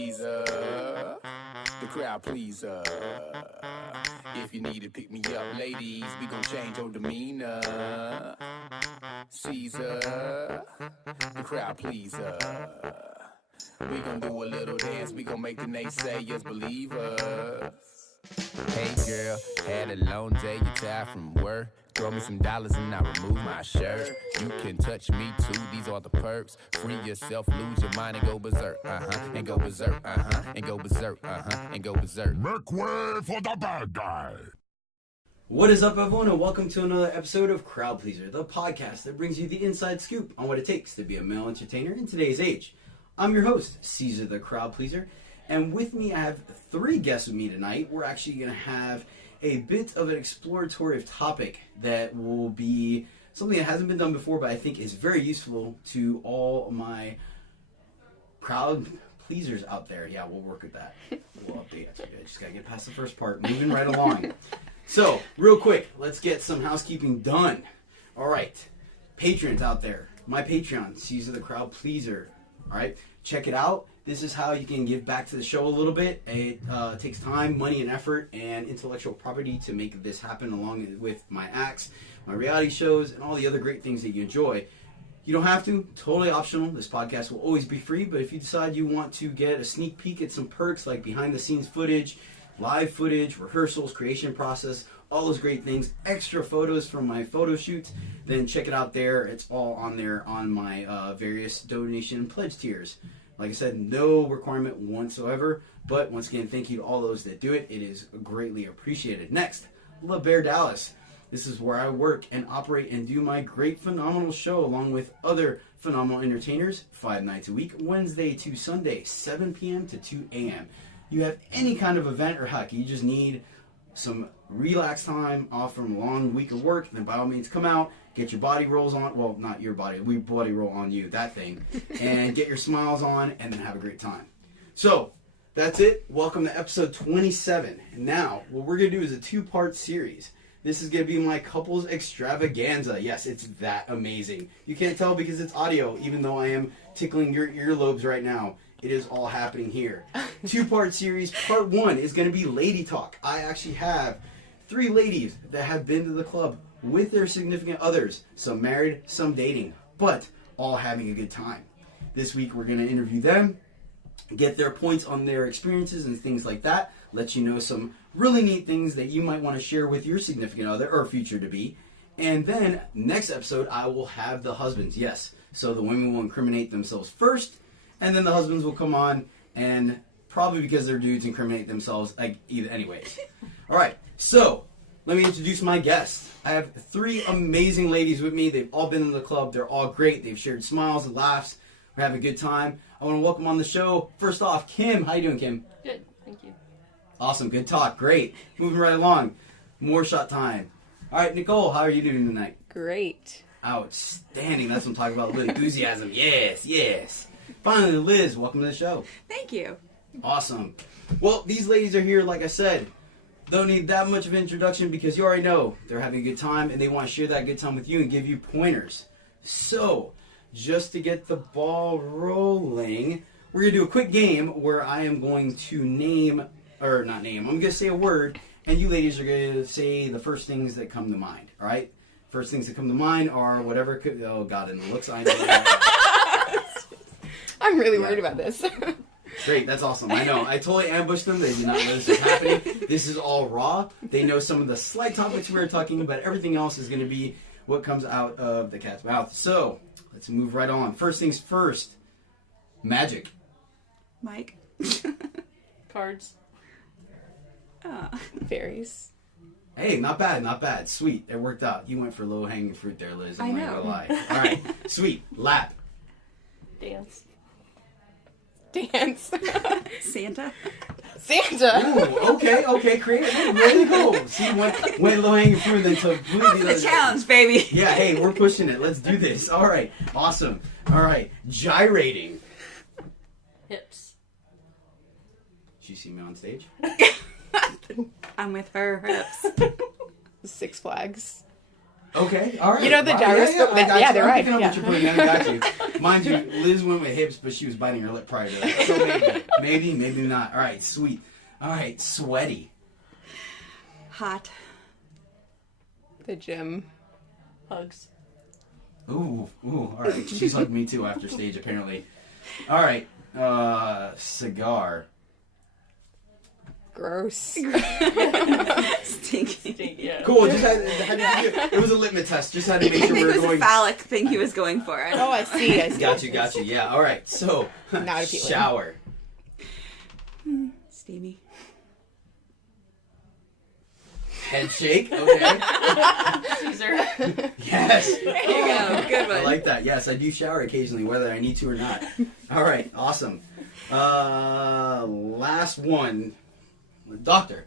Caesar, the crowd pleaser. If you need to pick me up, ladies, we gon' change your demeanor. Caesar, the crowd pleaser. We gon' do a little dance, we gon' make the naysayers believe us. Hey girl, had a long day, you tired from work. Throw me some dollars and I remove my shirt. You can touch me too, these are the perks. Free yourself, lose your mind and go berserk, and go berserk, and go berserk, and go berserk. Make way for the bad guy. What is up, everyone, and welcome to another episode of Crowd Pleaser, the podcast that brings you the inside scoop on what it takes to be a male entertainer in today's age. I'm your host, Caesar the Crowd Pleaser, and with me I have three guests with me tonight. We're actually going to have a bit of an exploratory topic that will be something that hasn't been done before, but I think is very useful to all my crowd pleasers out there. Yeah, we'll work with that. We'll update it. I just got to get past the first part, moving right along. So, real quick, let's get some housekeeping done. All right, patrons out there, my Patreon, Caesar the Crowd Pleaser. All right, check it out. This is how you can give back to the show a little bit. It takes time, money, and effort, and intellectual property to make this happen, along with my acts, my reality shows, and all the other great things that you enjoy. You don't have to. Totally optional. This podcast will always be free, but if you decide you want to get a sneak peek at some perks like behind-the-scenes footage, live footage, rehearsals, creation process, all those great things, extra photos from my photo shoots, then check it out there. It's all on there on my various donation and pledge tiers. Like I said, no requirement whatsoever, but once again, thank you to all those that do it. It is greatly appreciated. Next, LaBare Dallas. This is where I work and operate and do my great, phenomenal show along with other phenomenal entertainers 5 nights a week, Wednesday to Sunday, 7 p.m. to 2 a.m. You have any kind of event or heck, you just need some relax time off from a long week of work, then by all means come out, get your body rolls on, well, not your body, we body roll on you, that thing, and get your smiles on, and then have a great time. So, that's it. Welcome to episode 27. And now, what we're going to do is a two-part series. This is going to be my couples extravaganza. Yes, it's that amazing. You can't tell because it's audio, even though I am tickling your earlobes right now. It is all happening here. Two-part series. Part one is going to be lady talk. I actually have 3 ladies that have been to the club with their significant others. Some married, some dating, but all having a good time. This week we're going to interview them, get their points on their experiences and things like that, let you know some really neat things that you might want to share with your significant other or future to be. And then next episode I will have the husbands. Yes, so the women will incriminate themselves first, and then the husbands will come on and probably because they're dudes incriminate themselves anyways. All right, so let me introduce my guests. I have 3 amazing ladies with me. They've all been in the club. They're all great. They've shared smiles and laughs. We're having a good time. I want to welcome on the show, first off, Kim. How you doing, Kim? Good, thank you. Awesome, good talk. Great. Moving right along. More shot time. All right, Nicole, how are you doing tonight? Great. Outstanding. That's what I'm talking about. With enthusiasm. Yes, yes. Finally, Liz, welcome to the show. Thank you. Awesome. Well, these ladies are here, like I said. Don't need that much of an introduction because you already know they're having a good time and they want to share that good time with you and give you pointers. So, just to get the ball rolling, we're going to do a quick game where I am going to I'm going to say a word and you ladies are going to say the first things that come to mind, all right? First things that come to mind are whatever oh God, and the looks I know. I'm really worried about this. Great, that's awesome. I know. I totally ambushed them. They did not know this was happening. This is all raw. They know some of the slight topics we were talking, but everything else is going to be what comes out of the cat's mouth. So, let's move right on. First things first. Magic. Mike. Cards. Fairies. Hey, not bad, not bad. Sweet, it worked out. You went for low-hanging fruit there, Liz. I I'm know. not gonna lie. All right, sweet. Lap. Dance. Santa. Santa. Ooh, okay, creative. Really cool. See, went low-hanging fruit and then completely... The challenge, baby. Yeah, hey, we're pushing it. Let's do this. All right, awesome. All right, gyrating. Hips. Did you see me on stage? I'm with her hips. 6 Flags. Okay, all right. You know the Wow, gyroscope? I got Yeah, you. they're I'm right, picking up what yeah. you're putting down. I got you. Mind you, Liz went with hips, but she was biting her lip prior to that. So maybe not. All right, sweet. All right, sweaty. Hot. The gym. Hugs. Ooh, all right. She's hugged me too after stage, apparently. All right, cigar. Gross. Stinky. Yeah. Cool. Just had to, it was a litmus test. Just had to make I sure think we it were was a going. phallic thing he was going for. I don't Oh, I see. Got you. Yeah. All right. So, Not appealing. shower. Steamy. Head shake. Okay. Caesar. Yes. There you go. Good one. I like that. Yes, I do shower occasionally, whether I need to or not. All right. Awesome. Last one. Doctor.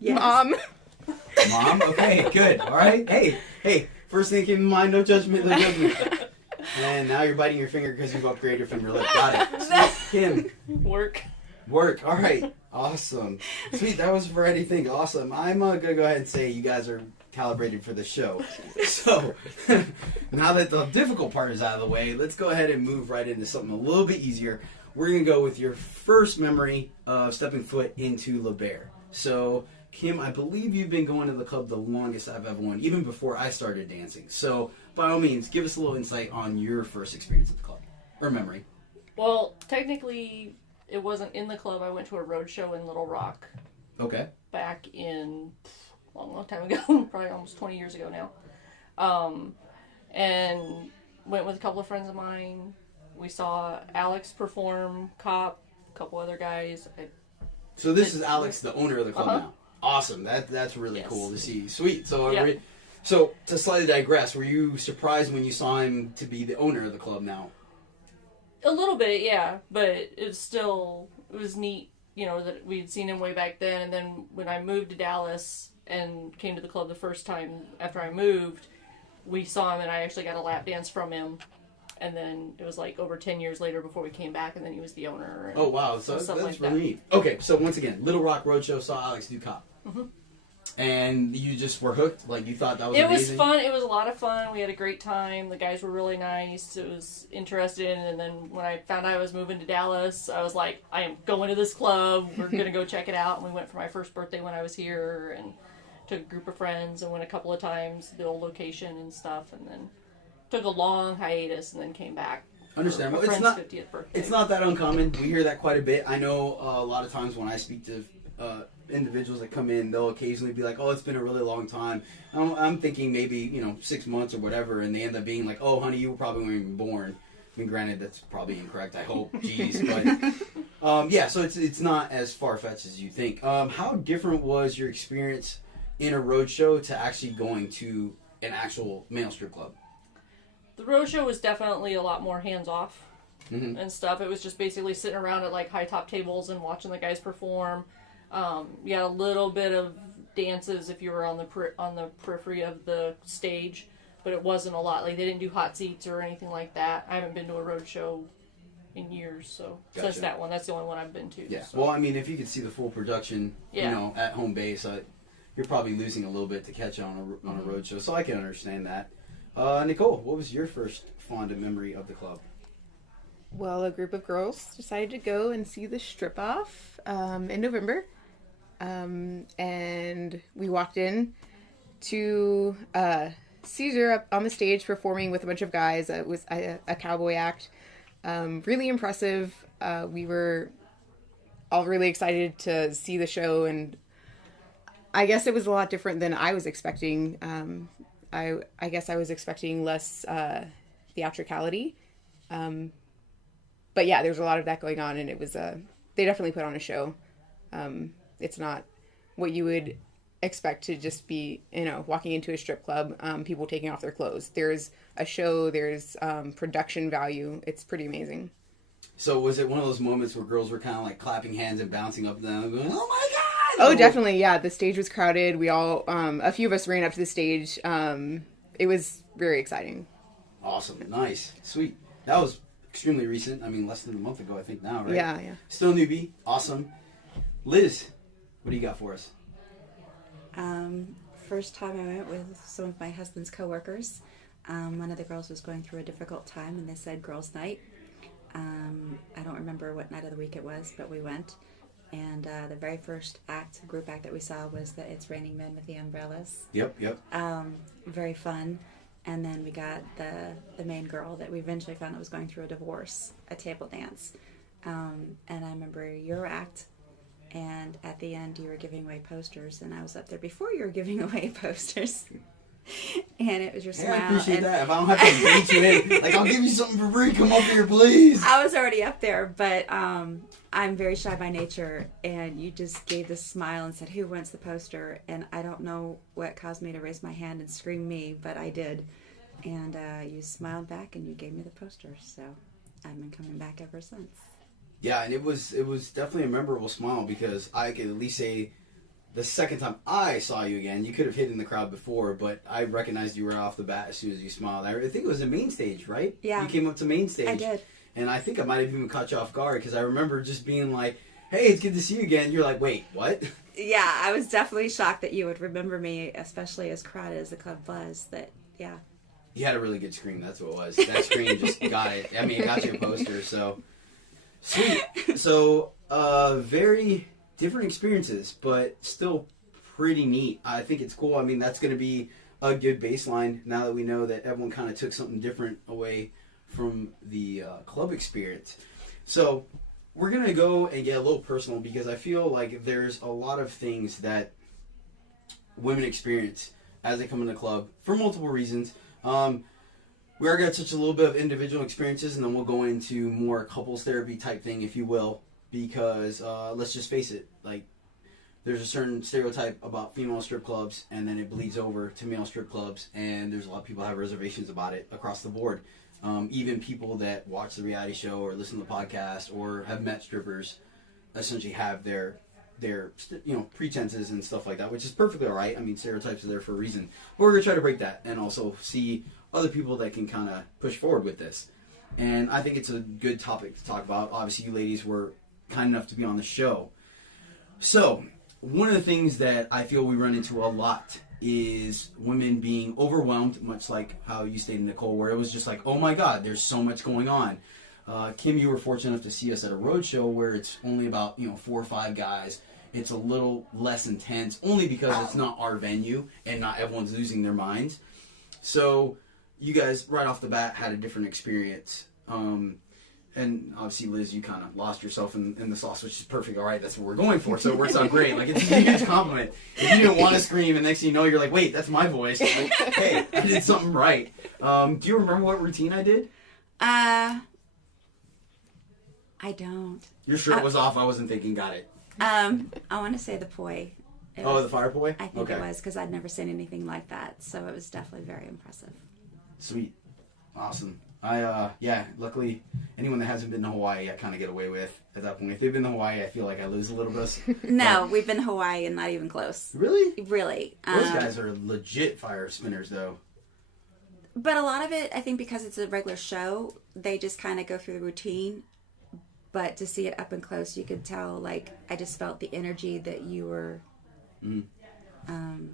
Yes. Mom. Okay. Good. All right. Hey. First thing came to mind. No judgment. No judgment. And now you're biting your finger because you've upgraded from your lip. Got it. Kim. Work. Work. All right. Awesome. Sweet. That was for anything. Awesome. I'm going to go ahead and say you guys are calibrated for the show. So, now that the difficult part is out of the way, let's go ahead and move right into something a little bit easier. We're going to go with your first memory of stepping foot into LaBare. So, Kim, I believe you've been going to the club the longest I've ever won, even before I started dancing. So, by all means, give us a little insight on your first experience at the club, or memory. Well, technically, it wasn't in the club. I went to a road show in Little Rock Okay. back in a long time ago, probably almost 20 years ago now. And went with a couple of friends of mine. We saw Alex perform, Cop, a couple other guys. So this is Alex, the owner of the club Uh-huh. now. Awesome. That's really Yes. cool to see. Sweet. So, Yeah. so to slightly digress, were you surprised when you saw him to be the owner of the club now? A little bit, yeah, but it was neat, that we had seen him way back then. And then when I moved to Dallas and came to the club the first time after I moved, we saw him and I actually got a lap dance from him. And then it was like over 10 years later before we came back, and then he was the owner. And Oh, wow. So stuff that's like really that. neat. Okay, so once again, Little Rock Roadshow saw Alex do Cop. Mm-hmm. And you just were hooked? Like, you thought that was It was amazing? fun. It was a lot of fun. We had a great time. The guys were really nice. It was interesting. And then when I found out I was moving to Dallas, I was like, I am going to this club. We're going to go check it out. And we went for my first birthday when I was here and took a group of friends and went a couple of times to the old location and stuff. And then took a long hiatus and then came back. Understandable. For a It's friend's not, 50th birthday. it's not that uncommon. We hear that quite a bit. I know a lot of times when I speak to individuals that come in, they'll occasionally be like, oh, it's been a really long time. I'm thinking maybe, 6 months or whatever, and they end up being like, oh, honey, you probably weren't even born. I mean, granted, that's probably incorrect, I hope. Jeez. But, yeah, so it's not as far-fetched as you think. How different was your experience in a roadshow to actually going to an actual male strip club? The roadshow was definitely a lot more hands-off Mhm. and stuff. It was just basically sitting around at like high-top tables and watching the guys perform. You had a little bit of dances if you were on the periphery of the stage, but it wasn't a lot. Like, they didn't do hot seats or anything like that. I haven't been to a roadshow in years, so Gotcha. Since that one, that's the only one I've been to. Yeah. So. Well, I mean, if you could see the full production, Yeah. at home base, you're probably losing a little bit to catch on a road show. So I can understand that. Nicole, what was your first fond memory of the club? Well, a group of girls decided to go and see the strip off in November. And we walked in to Caesar up on the stage performing with a bunch of guys. It was a cowboy act. Really impressive. We were all really excited to see the show, and I guess it was a lot different than I was expecting. I guess I was expecting less theatricality. But yeah, there's a lot of that going on, and it was they definitely put on a show. It's not what you would expect to just be, walking into a strip club, people taking off their clothes. There's a show, there's production value. It's pretty amazing. So was it one of those moments where girls were kind of like clapping hands and bouncing up and down, going, "Oh my god!" Oh, definitely, yeah. The stage was crowded. We all, a few of us ran up to the stage. It was very exciting. Awesome, nice, sweet. That was extremely recent. I mean, less than a month ago, I think now, right? Yeah. Still newbie, awesome. Liz, what do you got for us? First time I went with some of my husband's coworkers. One of the girls was going through a difficult time, and they said girls' night. I don't remember what night of the week it was, but we went. And the very first group act that we saw was the It's Raining Men with the Umbrellas. Yep. Very fun. And then we got the main girl that we eventually found out was going through a divorce, a table dance. And I remember your act, and at the end you were giving away posters, and I was up there before you were giving away posters. And it was your smile. I appreciate and that. If I don't have to bait you in, like, I'll give you something for free. Come up here, please. I was already up there, but I'm very shy by nature, and you just gave this smile and said, "Who wants the poster?" And I don't know what caused me to raise my hand and scream me, but I did. And you smiled back, and you gave me the poster. So I've been coming back ever since. Yeah, and it was definitely a memorable smile, because I could at least say the second time I saw you again, you could have hidden the crowd before, but I recognized you right off the bat as soon as you smiled. I think it was the main stage, right? Yeah. You came up to main stage. I did. And I think I might have even caught you off guard, because I remember just being like, "Hey, it's good to see you again." You're like, "Wait, what?" Yeah, I was definitely shocked that you would remember me, especially as crowded as the club was. Yeah. You had a really good scream, that's what it was. That scream just got it. I mean, it got you a poster, so. Sweet. So, very different experiences, but still pretty neat. I think it's cool. I mean, that's going to be a good baseline now that we know that everyone kind of took something different away from the club experience. So, we're going to go and get a little personal, because I feel like there's a lot of things that women experience as they come in the club for multiple reasons. We are going to touch a little bit of individual experiences, and then we'll go into more couples therapy type thing, if you will, because let's just face it, like, there's a certain stereotype about female strip clubs, and then it bleeds over to male strip clubs, and there's a lot of people that have reservations about it across the board. Even people that watch the reality show or listen to the podcast or have met strippers essentially have their pretenses and stuff like that, which is perfectly all right. I mean, stereotypes are there for a reason. But we're going to try to break that and also see other people that can kind of push forward with this. And I think it's a good topic to talk about. Obviously, you ladies were kind enough to be on the show. So, one of the things that I feel we run into a lot is women being overwhelmed, much like how you stated, Nicole, where it was just like, oh my God, there's so much going on. Kim, you were fortunate enough to see us at a road show where it's only about 4 or 5 guys. It's a little less intense, only because it's not our venue and not everyone's losing their minds. So you guys, right off the bat, had a different experience. And obviously, Liz, you kind of lost yourself in the sauce, which is perfect. All right, that's what we're going for. So it works out great. Like, it's a huge compliment. If you didn't want to scream, and next thing you know, you're like, wait, that's my voice. Like, hey, I did something right. Do you remember what routine I did? I don't. Your shirt was off. I wasn't thinking. Got it. I want to say the poi. The fire poi? I think it was, because I'd never seen anything like that. So it was definitely very impressive. Sweet. Awesome. Luckily, anyone that hasn't been to Hawaii, I kind of get away with at that point. If they've been to Hawaii, I feel like I lose a little bit. No, we've been to Hawaii and not even close. Really? Really. Those guys are legit fire spinners, though. But a lot of it, I think, because it's a regular show, they just kind of go through the routine. But to see it up and close, you could tell, like, I just felt the energy that you were, I don't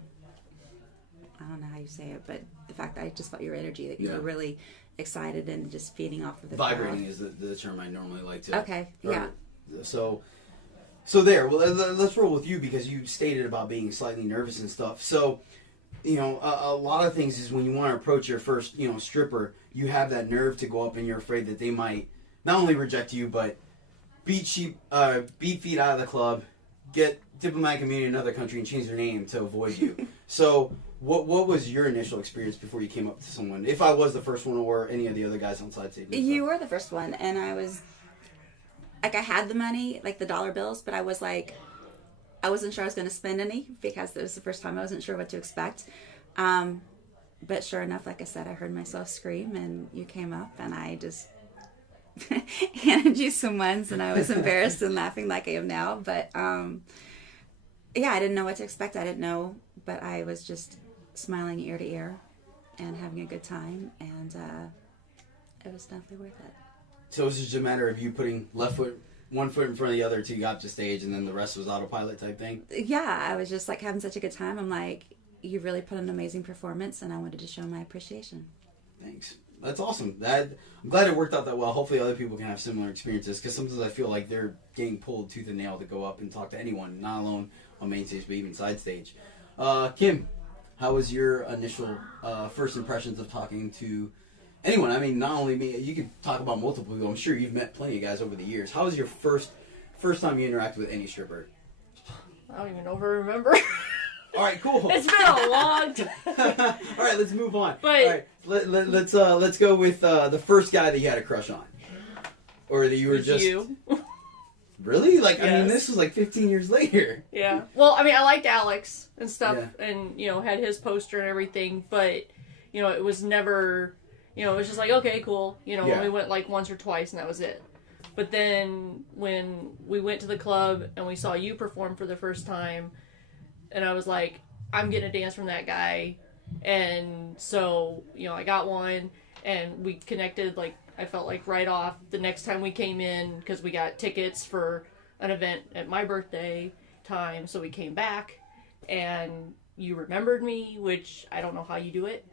know how you say it, but the fact that I just felt your energy, that you were really excited and just feeding off of the Vibrating crowd. is the term I normally like to. Okay, yeah. So there. Well, let's roll with you, because you stated about being slightly nervous and stuff. So, a lot of things is when you want to approach your first, stripper, you have that nerve to go up, and you're afraid that they might not only reject you, but beat feet out of the club, get diplomatic immunity in another country, and change their name to avoid you. So, what was your initial experience before you came up to someone? If I was the first one, or any of the other guys on side stage? You were the first one, and I was, like, I had the money, like the dollar bills, but I was like, I wasn't sure I was going to spend any, because it was the first time. I wasn't sure what to expect. But sure enough, like I said, I heard myself scream, and you came up, and I just handed you some ones, and I was embarrassed and laughing like I am now. But I didn't know what to expect. I didn't know, but I was just smiling ear to ear and having a good time, and it was definitely worth it. So it was just a matter of you putting left foot one foot in front of the other till you got to stage, and then the rest was autopilot type thing? Yeah, I was just like having such a good time. I'm like, you really put an amazing performance, and I wanted to show my appreciation. Thanks. That's awesome. I'm glad it worked out that well. Hopefully other people can have similar experiences, because sometimes I feel like they're getting pulled tooth and nail to go up and talk to anyone, not alone on main stage, but even side stage. Kim, how was your initial first impressions of talking to anyone? I mean, not only me, you could talk about multiple people. I'm sure you've met plenty of guys over the years. How was your first time you interacted with any stripper? I don't even know if I remember. All right, cool. It's been a long time. All right, let's move on. But all right, let's go with the first guy that you had a crush on, or that you were just you. Really? Like, I mean, Yes. this was like 15 years later. Yeah. Well, I mean, I liked Alex and stuff, Yeah. and had his poster and everything, but it was never, it was just like, okay, cool. Yeah. We went like once or twice, and that was it. But then when we went to the club and we saw you perform for the first time, and I was like, I'm getting a dance from that guy, and so I got one, and we connected. Like, I felt like right off the next time we came in, because we got tickets for an event at my birthday time, so we came back, and you remembered me, which I don't know how you do it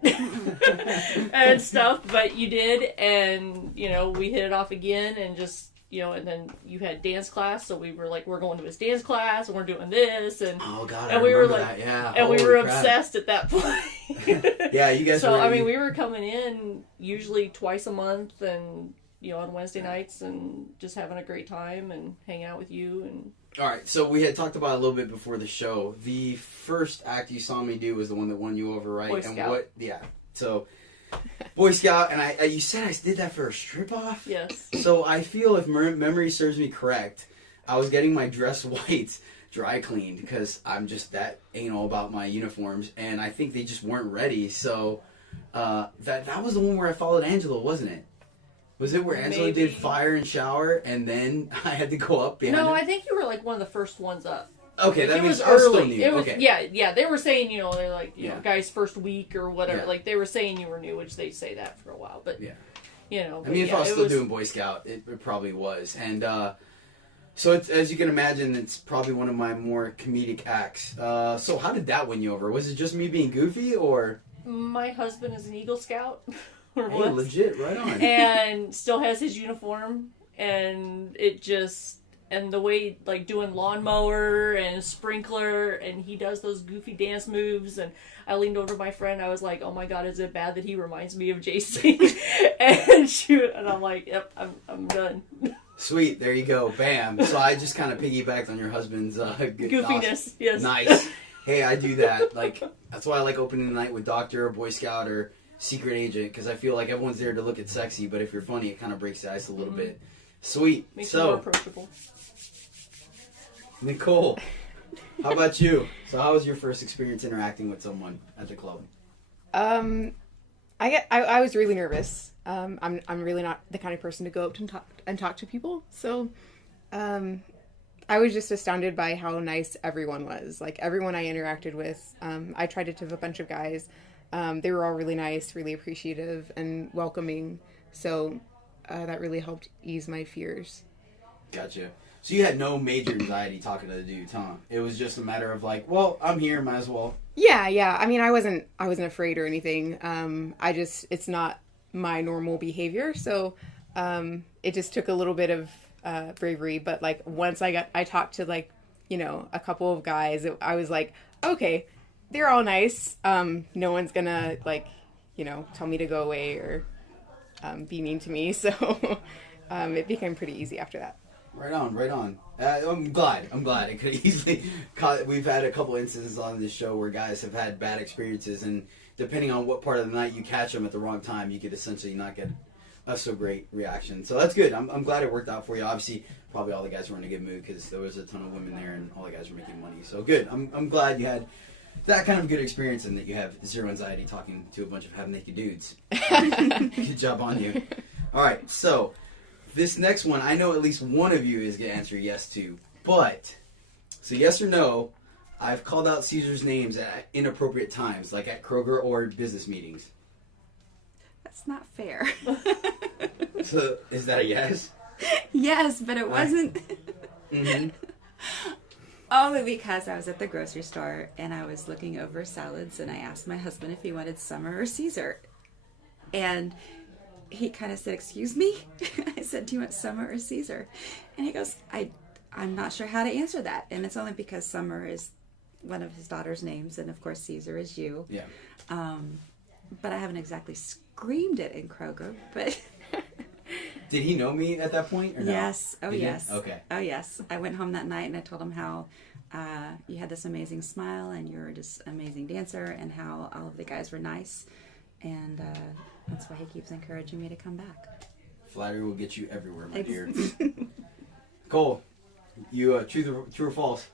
and stuff, but you did, and we hit it off again, and just and then you had dance class, so we were like, we're going to his dance class, and we're doing this, and Oh God, and I we were remember like, that. Yeah, and we Holy were crap. obsessed at that point. Yeah, you guys. So were, I mean, we were coming in usually twice a month, and on Wednesday nights, and just having a great time and hanging out with you. And All right, so we had talked about it a little bit before the show. The first act you saw me do was the one that won you over, right? Boy and Scout. what? Yeah. So, Boy Scout, and you said I did that for a strip off. yes, So I feel, if memory serves me correct, I was getting my dress white dry cleaned because I'm just that anal about my uniforms, and I think they just weren't ready. So that was the one where I followed Angela, wasn't it? Was it where Angela Maybe. did fire and shower, and then I had to go up behind no, her? I think you were like one of the first ones up. Okay, that It means was I was still early. new. It was Okay. yeah. They were saying they're like Yeah. guys first week or whatever. Yeah. Like they were saying you were new, which they say that for a while. But Yeah. but I mean, if yeah, I was it still doing Boy Scout, it probably was. And so, as you can imagine, it's probably one of my more comedic acts. So how did that win you over? Was it just me being goofy, or... my husband is an Eagle Scout. Or Hey, was. legit, right on. And still has his uniform, and it just and the way like doing lawnmower and sprinkler, and he does those goofy dance moves, and I leaned over to my friend, I was like, oh my god, is it bad that he reminds me of JC? and I'm like, yep, I'm done. Sweet, there you go, bam. So I just kind of piggybacked on your husband's Goofiness, yes. Nice. Hey, I do that. Like, that's why I like opening the night with Doctor or Boy Scout or Secret Agent, because I feel like everyone's there to look at sexy, but if you're funny, it kind of breaks the ice a little bit. Sweet. Makes you more So, approachable. Nicole, how about you? So how was your first experience interacting with someone at the club? I was really nervous. I'm really not the kind of person to go up and talk to people. So, I was just astounded by how nice everyone was. Like everyone I interacted with, I tried to tip a bunch of guys. They were all really nice, really appreciative and welcoming. So, that really helped ease my fears. Gotcha. So you had no major anxiety talking to the dudes, huh? It was just a matter of like, well, I'm here, might as well. Yeah. I mean, I wasn't afraid or anything. It's not my normal behavior. So, it just took a little bit of, bravery. But like, once I talked to like, a couple of guys, I was like, okay, they're all nice. No one's gonna like, tell me to go away or, be mean to me. So, it became pretty easy after that. Right on. I'm glad. It could easily. We've had a couple instances on this show where guys have had bad experiences, and depending on what part of the night you catch them at the wrong time, you could essentially not get a so great reaction. So that's good. I'm glad it worked out for you. Obviously, probably all the guys were in a good mood because there was a ton of women there, and all the guys were making money. So good. I'm glad you had that kind of good experience, and that you have zero anxiety talking to a bunch of half-naked dudes. Good job on you. All right, so. This next one, I know at least one of you is going to answer yes to. But, so yes or no, I've called out Caesar's names at inappropriate times, like at Kroger or business meetings. That's not fair. So, is that a yes? Yes, but it wasn't. Mm-hmm. Only because I was at the grocery store and I was looking over salads and I asked my husband if he wanted summer or Caesar. And he kind of said, "Excuse me?" I said, "Do you want summer or Caesar?" And he goes, I'm not sure how to answer that. And it's only because Summer is one of his daughter's names and of course Caesar is you. Yeah. But I haven't exactly screamed it in Kroger, but... Did he know me at that point or no? Yes. Oh, He did? yes. Okay. Oh, yes. I went home that night and I told him how you had this amazing smile and you were just an amazing dancer and how all of the guys were nice. And that's why he keeps encouraging me to come back. Flattery will get you everywhere, my dear. Cole, you true or false?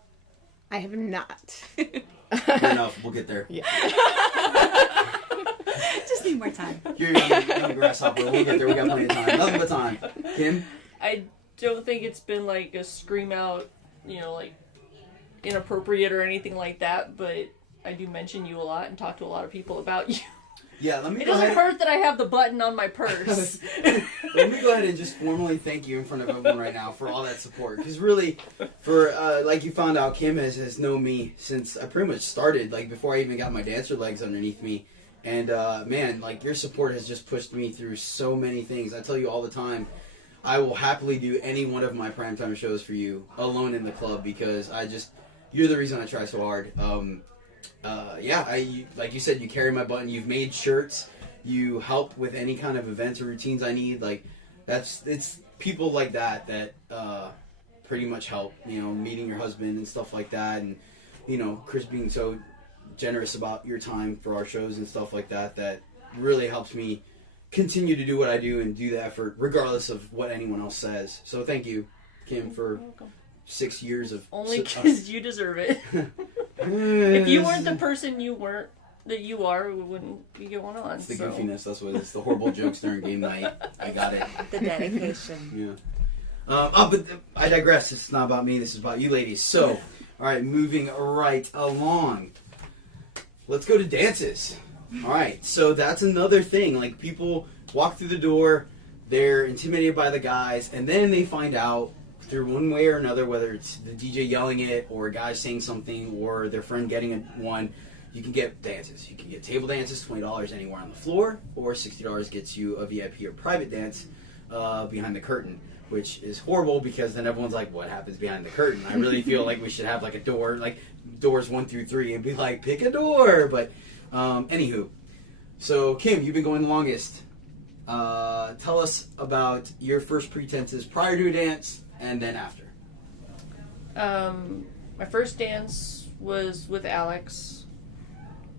I have not. Fair enough. We'll get there. Yeah. Just need more time. You're young grasshopper. We'll get there. We got plenty of time. Nothing but time. Kim? I don't think it's been like a scream out, like inappropriate or anything like that, but I do mention you a lot and talk to a lot of people about you. Yeah, let me It go doesn't ahead. hurt that I have the button on my purse. Let me go ahead and just formally thank you in front of everyone right now for all that support. Because really, for like you found out, Kim has known me since I pretty much started, like before I even got my dancer legs underneath me. And man, like your support has just pushed me through so many things. I tell you all the time, I will happily do any one of my primetime shows for you alone in the club because you're the reason I try so hard. Like you said, you carry my button. You've made shirts. You help with any kind of events or routines I need. Like it's people like that pretty much help. Meeting your husband and stuff like that, and Chris being so generous about your time for our shows and stuff like that. That really helps me continue to do what I do and do the effort, regardless of what anyone else says. So thank you, Kim, for 6 years of Only because you deserve it. If you weren't the person you are, we wouldn't be going on. It's the goofiness. That's what it's. The horrible jokes during game night. I got it. The dedication. Yeah. But I digress. It's not about me. This is about you ladies. So, all right, moving right along. Let's go to dances. All right. So that's another thing. Like people walk through the door, they're intimidated by the guys, and then they find out through one way or another, whether it's the DJ yelling it or a guy saying something or their friend getting one, you can get dances. You can get table dances, $20 anywhere on the floor, or $60 gets you a VIP or private dance behind the curtain, which is horrible because then everyone's like, what happens behind the curtain? I really feel like we should have like a door, like doors 1 through 3 and be like, pick a door. But anywho, so Kim, you've been going the longest. Tell us about your first pretenses prior to a dance and then after. My first dance was with Alex.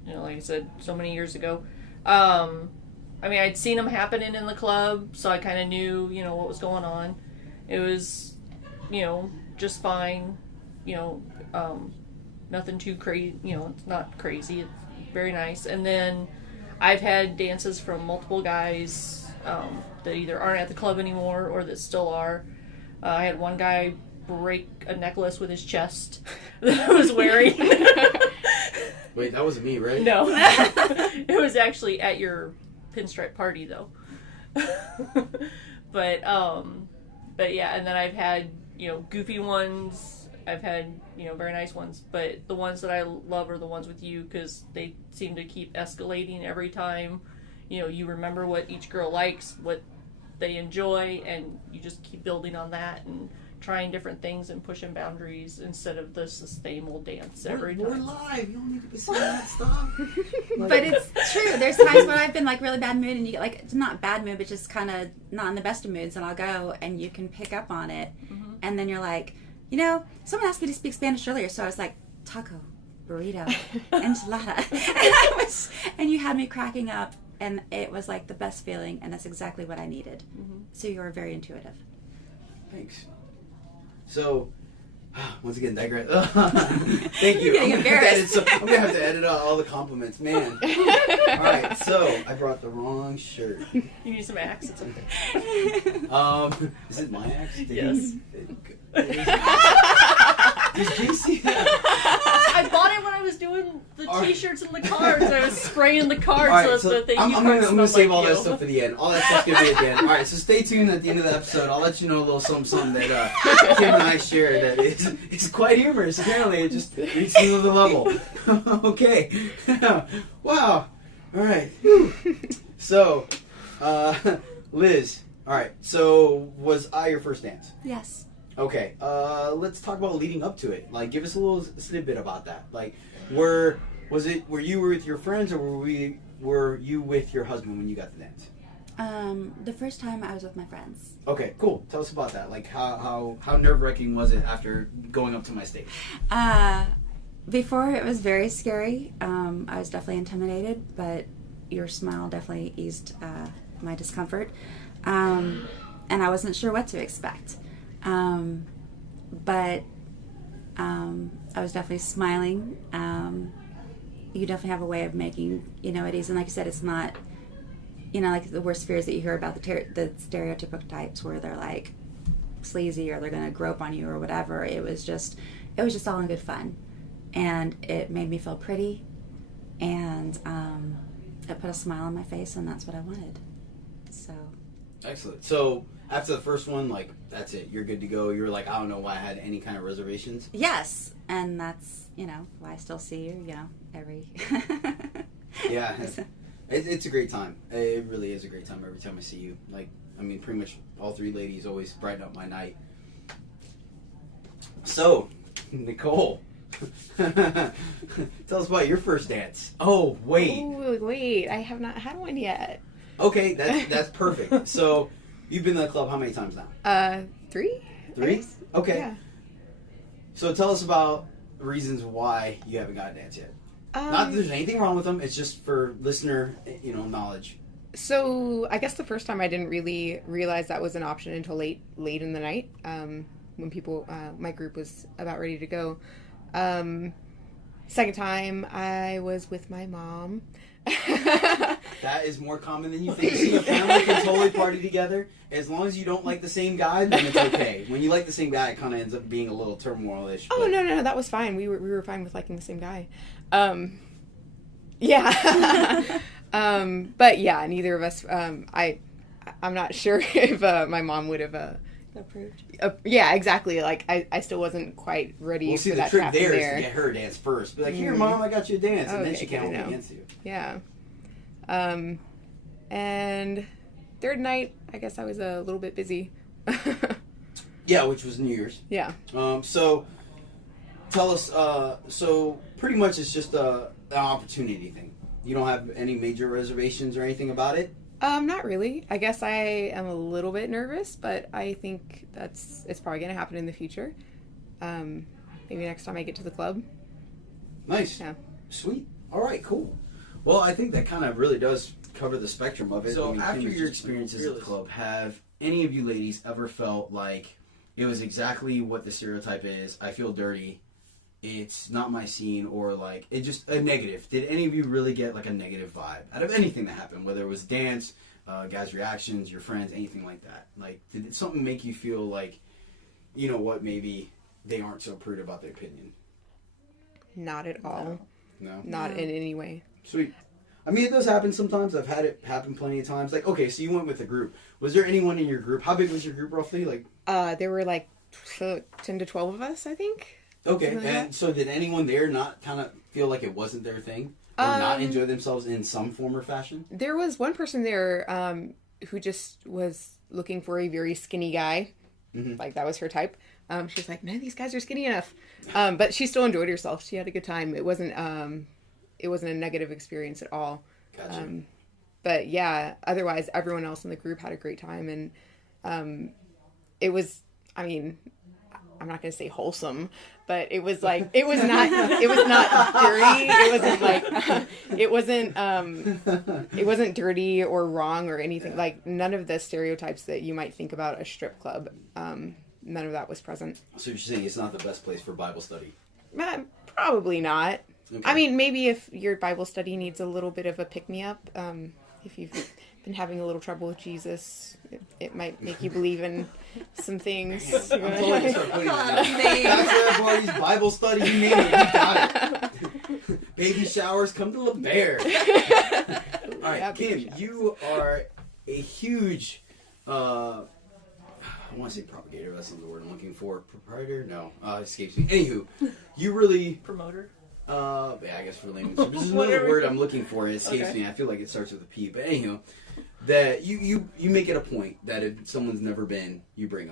Like I said, so many years ago. I'd seen them happening in the club, so I kind of knew, what was going on. It was, just fine. Nothing too crazy. It's not crazy. It's very nice. And then I've had dances from multiple guys that either aren't at the club anymore or that still are. I had one guy break a necklace with his chest that I was wearing. Wait, that wasn't me, right? No. It was actually at your pinstripe party, though. But yeah, and then I've had, goofy ones. I've had, very nice ones. But the ones that I love are the ones with you because they seem to keep escalating every time. You remember what each girl likes, what they enjoy, and you just keep building on that and trying different things and pushing boundaries instead of the same old dance every time. We're live. You don't need to be saying that stuff. But it's true. There's times when I've been like really bad mood and you get like, not bad mood, but just kind of not in the best of moods, and I'll go and you can pick up on it. Mm-hmm. And then you're like, someone asked me to speak Spanish earlier, so I was like, taco, burrito, enchilada. And you had me cracking up, and it was like the best feeling, and that's exactly what I needed. Mm-hmm. So you were very intuitive. Thanks. So, once again, digress. Thank you. You're getting embarrassed. I'm going to have to edit out all the compliments, man. All right, so I brought the wrong shirt. You need some axe? It's okay. Is it my axe? Yes. Did Casey? I bought it when I was doing the T-shirts and the cards. I was spraying the cards. All right, so so the I'm gonna save all that that stuff for the end. All that stuff's gonna be at the end. All right, so stay tuned at the end of the episode. I'll let you know a little something that Kim and I share that is quite humorous. Apparently, it just reached another level. Okay. Wow. All right. So, Liz. All right. So, was I your first dance? Yes. Okay, let's talk about leading up to it. Like, give us a little snippet about that. Like, were you with your friends, or were you with your husband when you got the dance? The first time I was with my friends. Okay, cool. Tell us about that. Like, how nerve-wracking was it after going up to my stage? Before it was very scary. I was definitely intimidated, but your smile definitely eased my discomfort. And I wasn't sure what to expect. But I was definitely smiling. You definitely have a way of making, it easy. And like I said, it's not, like the worst fears that you hear about the stereotypical types where they're like sleazy or they're going to grope on you or whatever. It was just all in good fun. And it made me feel pretty. And it put a smile on my face, and that's what I wanted. So. Excellent. So, after the first one, like, that's it. You're good to go. You're like, I don't know why I had any kind of reservations. Yes, and that's, why I still see you, every... Yeah, it's a great time. It really is a great time every time I see you. Like, I mean, pretty much all three ladies always brighten up my night. So, Nicole, tell us about your first dance. Oh, wait. Oh, wait. I have not had one yet. Okay, that's perfect. So, you've been to the club how many times now? 3? 3? Okay. Yeah. So tell us about reasons why you haven't got a dance yet. Not that there's anything wrong with them. It's just for listener, knowledge. So I guess the first time I didn't really realize that was an option until late in the night, when people, my group was about ready to go. Second time I was with my mom. That is more common than you think. See, a family can totally party together. As long as you don't like the same guy, then it's okay. When you like the same guy, it kind of ends up being a little turmoil-ish. Oh, no, that was fine. We were fine with liking the same guy. Yeah. But yeah, neither of us, I'm not sure if my mom would have Approved. Yeah, exactly. Like, I still wasn't quite ready for that to happen there is there. to get her dance first. Be like, here, Mom, I got you a dance. And then Okay, she can't good to hold know. against you. Yeah. And third night, I guess I was a little bit busy. Yeah, which was New Year's. Yeah. So, tell us, so pretty much it's just an opportunity thing. You don't have any major reservations or anything about it? Not really. I guess I am a little bit nervous, but I think it's probably going to happen in the future. Maybe next time I get to the club. Nice. Yeah. Sweet. All right, cool. Well, I think that kind of really does cover the spectrum of it. So, after your experiences at the club, have any of you ladies ever felt like it was exactly what the stereotype is? I feel dirty. It's not my scene, or like it just a negative. Did any of you really get like a negative vibe out of anything that happened, whether it was dance, guys' reactions, your friends, anything like that? Like, did something make you feel like, you know what, maybe they aren't so prude about their opinion? Not at all. No? Not in any way. Sweet. I mean, it does happen sometimes. I've had it happen plenty of times. Like, okay, so you went with a group. Was there anyone in your group? How big was your group roughly? Like, There were like 10 to 12 of us, I think. okay, Something like and that. so did anyone there not kind of feel like it wasn't their thing? Or not enjoy themselves in some form or fashion? There was one person there who just was looking for a very skinny guy. Mm-hmm. Like, that was her type. She was like, none of these guys are skinny enough. But she still enjoyed herself. She had a good time. It wasn't a negative experience at all. Gotcha. But yeah, otherwise everyone else in the group had a great time, and it was, I mean, I'm not going to say wholesome, but it was like, it was not dirty. It wasn't dirty or wrong or anything. Like, none of the stereotypes that you might think about a strip club, none of that was present. So you're saying it's not the best place for Bible study? Probably not. Okay. I mean, maybe if your Bible study needs a little bit of a pick-me-up, if you've been having a little trouble with Jesus, it might make you believe in some things. I'm totally gonna start putting that in. Bachelor parties, Bible study, you name it, we got it. Baby showers, come to LaBare. All right, Kim, you are a huge, I want to say propagator, that's not the word I'm looking for. Proprietor? No, it escapes me. Anywho, you really... Promoter? Yeah, I guess for layman's terms. This is another word I'm looking for, and it escapes me. I feel like it starts with a P. But anyhow, that you make it a point that if someone's never been, you bring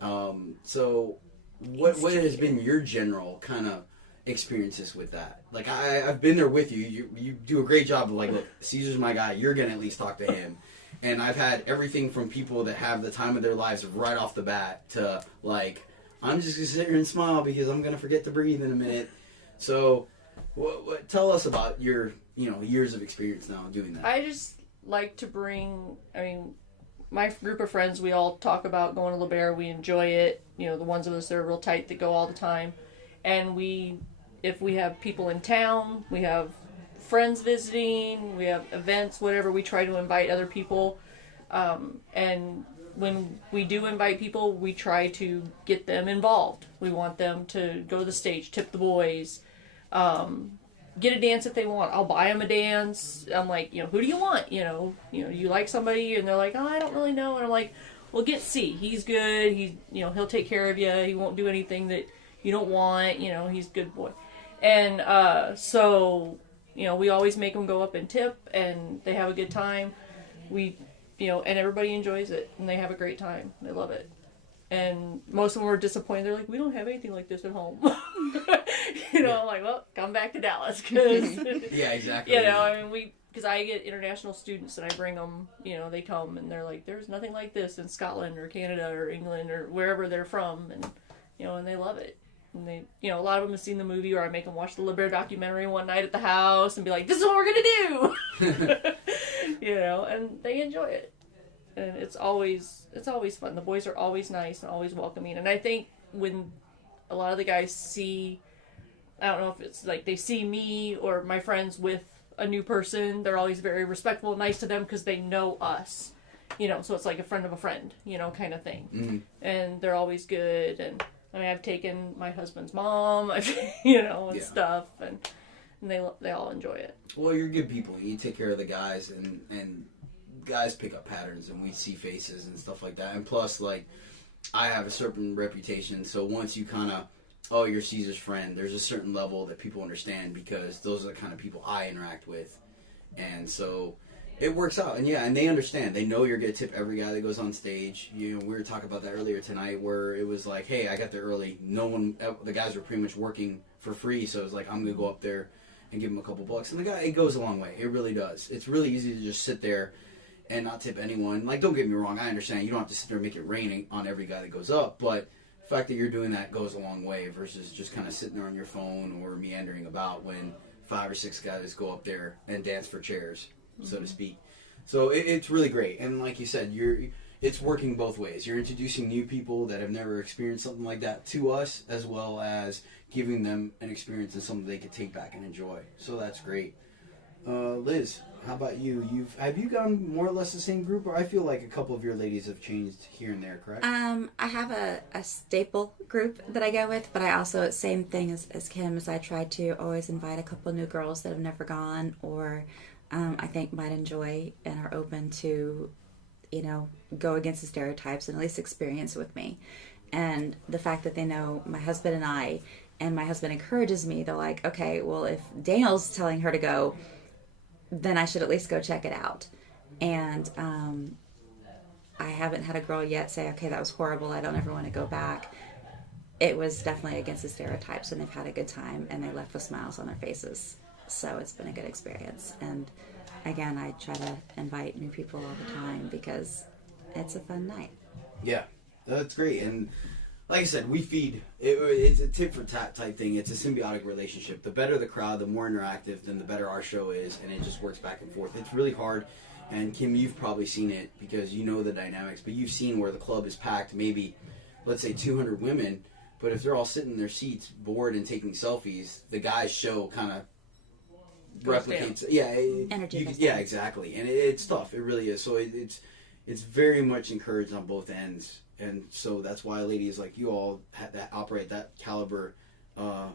them. So what has been your general kind of experiences with that? Like, I've been there with you. You do a great job of like, look, Caesar's my guy. You're going to at least talk to him. And I've had everything from people that have the time of their lives right off the bat to like, I'm just going to sit here and smile because I'm going to forget to breathe in a minute. So, tell us about your, years of experience now doing that. I just like to bring, my group of friends, we all talk about going to LaBare. We enjoy it. The ones of us that are real tight that go all the time. And if we have people in town, we have friends visiting, we have events, whatever, we try to invite other people. And when we do invite people, we try to get them involved. We want them to go to the stage, tip the boys, get a dance if they want. I'll buy them a dance. I'm like, who do you want? You like somebody, and they're like, oh, I don't really know. And I'm like, well, get C. He's good. He'll take care of you. He won't do anything that you don't want. He's a good boy. And so we always make them go up and tip, and they have a good time. And everybody enjoys it, and they have a great time. They love it. And most of them were disappointed. They're like, we don't have anything like this at home. I'm like, well, come back to Dallas. Cause, yeah, exactly. Because I get international students and I bring them, they come and they're like, there's nothing like this in Scotland or Canada or England or wherever they're from. And, and they love it. And they, a lot of them have seen the movie, or I make them watch the LaBare documentary one night at the house and be like, this is what we're going to do. And they enjoy it. And it's always fun. The boys are always nice and always welcoming. And I think when a lot of the guys see, I don't know if it's like they see me or my friends with a new person, they're always very respectful and nice to them because they know us. So it's like a friend of a friend, kind of thing. Mm-hmm. And they're always good. And I've taken my husband's mom, and stuff, and they all enjoy it. Well, you're good people. You take care of the guys, and guys pick up patterns, and we see faces and stuff like that. And plus, like, I have a certain reputation, so once you kind of, you're Caesar's friend, there's a certain level that people understand because those are the kind of people I interact with. And so it works out. And and they understand. They know you're going to tip every guy that goes on stage. We were talking about that earlier tonight where it was like, hey, I got there early. The guys were pretty much working for free, so it was like, I'm going to go up there and give them a couple bucks. And it goes a long way. It really does. It's really easy to just sit there and not tip anyone. Like, don't get me wrong, I understand. You don't have to sit there and make it rain on every guy that goes up, but the fact that you're doing that goes a long way versus just kind of sitting there on your phone or meandering about when 5 or 6 guys go up there and dance for chairs, so to speak. So it's really great. And like you said, it's working both ways. You're introducing new people that have never experienced something like that to us, as well as giving them an experience and something they could take back and enjoy. So that's great. Liz, how about you? Have you gone more or less the same group, or I feel like a couple of your ladies have changed here and there, correct? I have a staple group that I go with, but I also, same thing as Kim, as I try to always invite a couple new girls that have never gone, or I think might enjoy and are open to, go against the stereotypes and at least experience with me. And the fact that they know my husband and I, and my husband encourages me, they're like, okay, well, if Daniel's telling her to go, then I should at least go check it out. And I haven't had a girl yet say, okay, that was horrible, I don't ever want to go back. It was definitely against the stereotypes, and they've had a good time, and they left with smiles on their faces. So it's been a good experience. And again, I try to invite new people all the time because it's a fun night. Yeah, that's great. And like I said, we feed. It's a tit for tat type thing. It's a symbiotic relationship. The better the crowd, the more interactive, then the better our show is, and it just works back and forth. It's really hard. And Kim, you've probably seen it because you know the dynamics, but you've seen where the club is packed, maybe, let's say 200 women, but if they're all sitting in their seats, bored and taking selfies, the guys' show kind of replicates. Yeah, Energy goes yeah, down. exactly, and it's tough. It really is. So it's very much encouraged on both ends, and so that's why ladies like you all that operate that caliber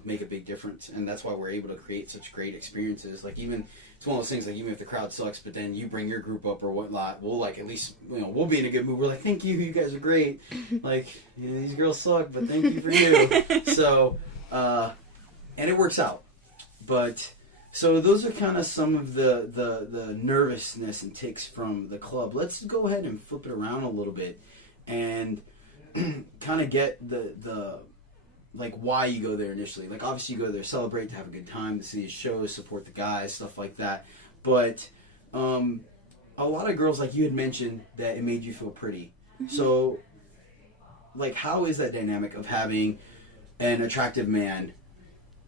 make a big difference, and that's why we're able to create such great experiences. Like even it's one of those things like even if the crowd sucks, but then you bring your group up or whatnot, we'll like at least we'll be in a good mood. We're like, thank you guys are great. Like these girls suck, but thank you for you. So and it works out, but. So those are kind of some of the nervousness and tics from the club. Let's go ahead and flip it around a little bit and kind of get the like why you go there initially. Like obviously you go there to celebrate, to have a good time, to see the shows, support the guys, stuff like that. But a lot of girls, like you had mentioned, that it made you feel pretty. Mm-hmm. So like how is that dynamic of having an attractive man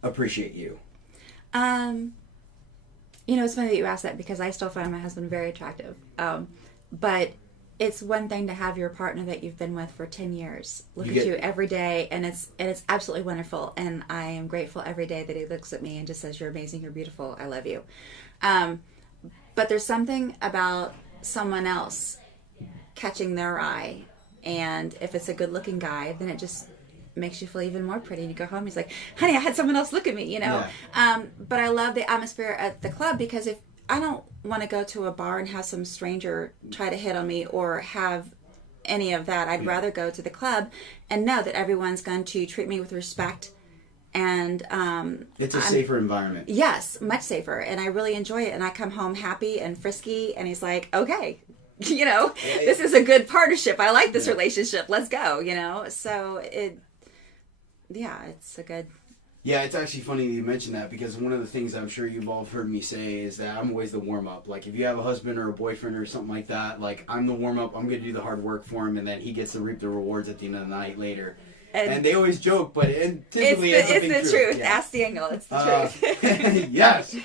appreciate you? It's funny that you asked that because I still find my husband very attractive. But it's one thing to have your partner that you've been with for 10 years look at you every day, and it's absolutely wonderful. And I am grateful every day that he looks at me and just says, "You're amazing, you're beautiful, I love you." But there's something about someone else catching their eye, and if it's a good-looking guy, then it just makes you feel even more pretty. And you go home, he's like, "Honey, I had someone else look at me," Yeah. But I love the atmosphere at the club because if I don't want to go to a bar and have some stranger try to hit on me or have any of that, I'd rather go to the club and know that everyone's going to treat me with respect. And it's a safer environment. Yes, much safer, and I really enjoy it. And I come home happy and frisky, and he's like, "Okay, this is a good partnership. I like this relationship. Let's go." So it's a good. Yeah, it's actually funny that you mentioned that because one of the things I'm sure you've all heard me say is that I'm always the warm-up. Like, if you have a husband or a boyfriend or something like that, like, I'm the warm-up, I'm going to do the hard work for him, and then he gets to reap the rewards at the end of the night later. And they always joke, but typically it's the truth. Yeah. Ask Daniel, it's the truth. Yes.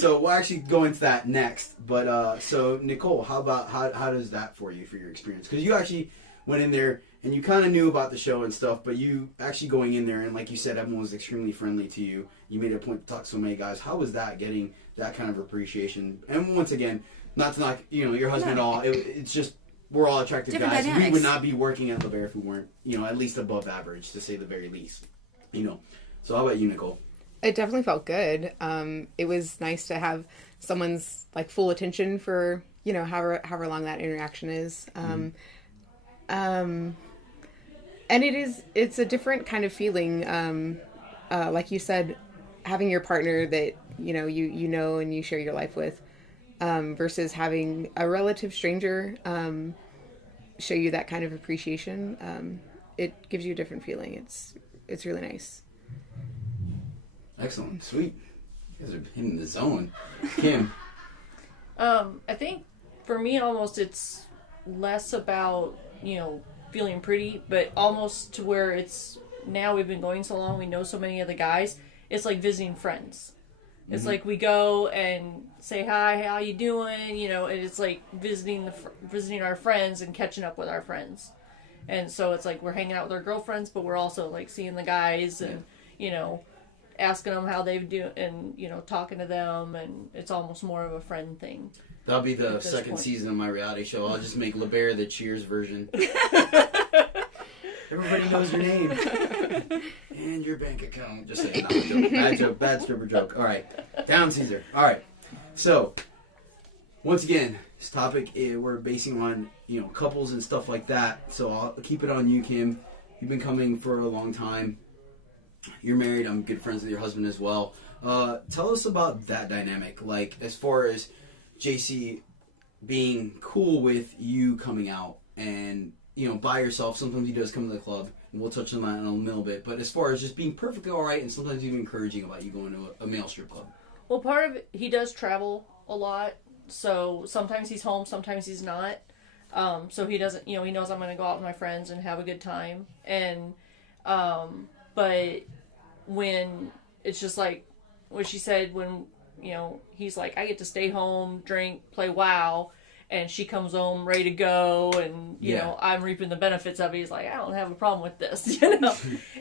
So we'll actually go into that next. But, so, Nicole, how does that for you, for your experience? Because you actually went in there and you kind of knew about the show and stuff, but you actually going in there and like you said, everyone was extremely friendly to you. You made a point to talk to so many guys. How was that, getting that kind of appreciation? And once again, not to knock your husband at all. It's just we're all attractive different guys. Dynamics. We would not be working at LaBare if we weren't, at least above average, to say the very least. So how about you, Nicole? It definitely felt good. It was nice to have someone's like full attention for however long that interaction is. And it's a different kind of feeling. Like you said, having your partner that you know and you share your life with, versus having a relative stranger show you that kind of appreciation. It gives you a different feeling. It's really nice. Excellent, sweet. You guys are hitting the zone. Kim. I think for me, almost it's less about feeling pretty, but almost to where it's now we've been going so long, we know so many of the guys. It's like visiting friends. It's like we go and say hi, how you doing? And it's like visiting our friends and catching up with our friends. And so it's like we're hanging out with our girlfriends, but we're also like seeing the guys and asking them how they do and talking to them, and it's almost more of a friend thing. That'll be the second season of my reality show. I'll just make LaBare the Cheers version. Everybody knows your name. And your bank account. Just saying. No, bad joke. Bad stripper joke. All right. Down, Caesar. All right. So, once again, this topic we're basing on, couples and stuff like that. So, I'll keep it on you, Kim. You've been coming for a long time. You're married. I'm good friends with your husband as well. Tell us about that dynamic. Like, as far as JC being cool with you coming out and, by yourself. Sometimes he does come to the club, and we'll touch on that in a little bit. But as far as just being perfectly all right and sometimes even encouraging about you going to a male strip club. Well, part of it, he does travel a lot. So sometimes he's home, sometimes he's not. So he doesn't, he knows I'm going to go out with my friends and have a good time. And, but when it's just like what she said, when, he's like, I get to stay home, drink, play WoW. and she comes home ready to go, and you know, I'm reaping the benefits of it. He's like, I don't have a problem with this, you know.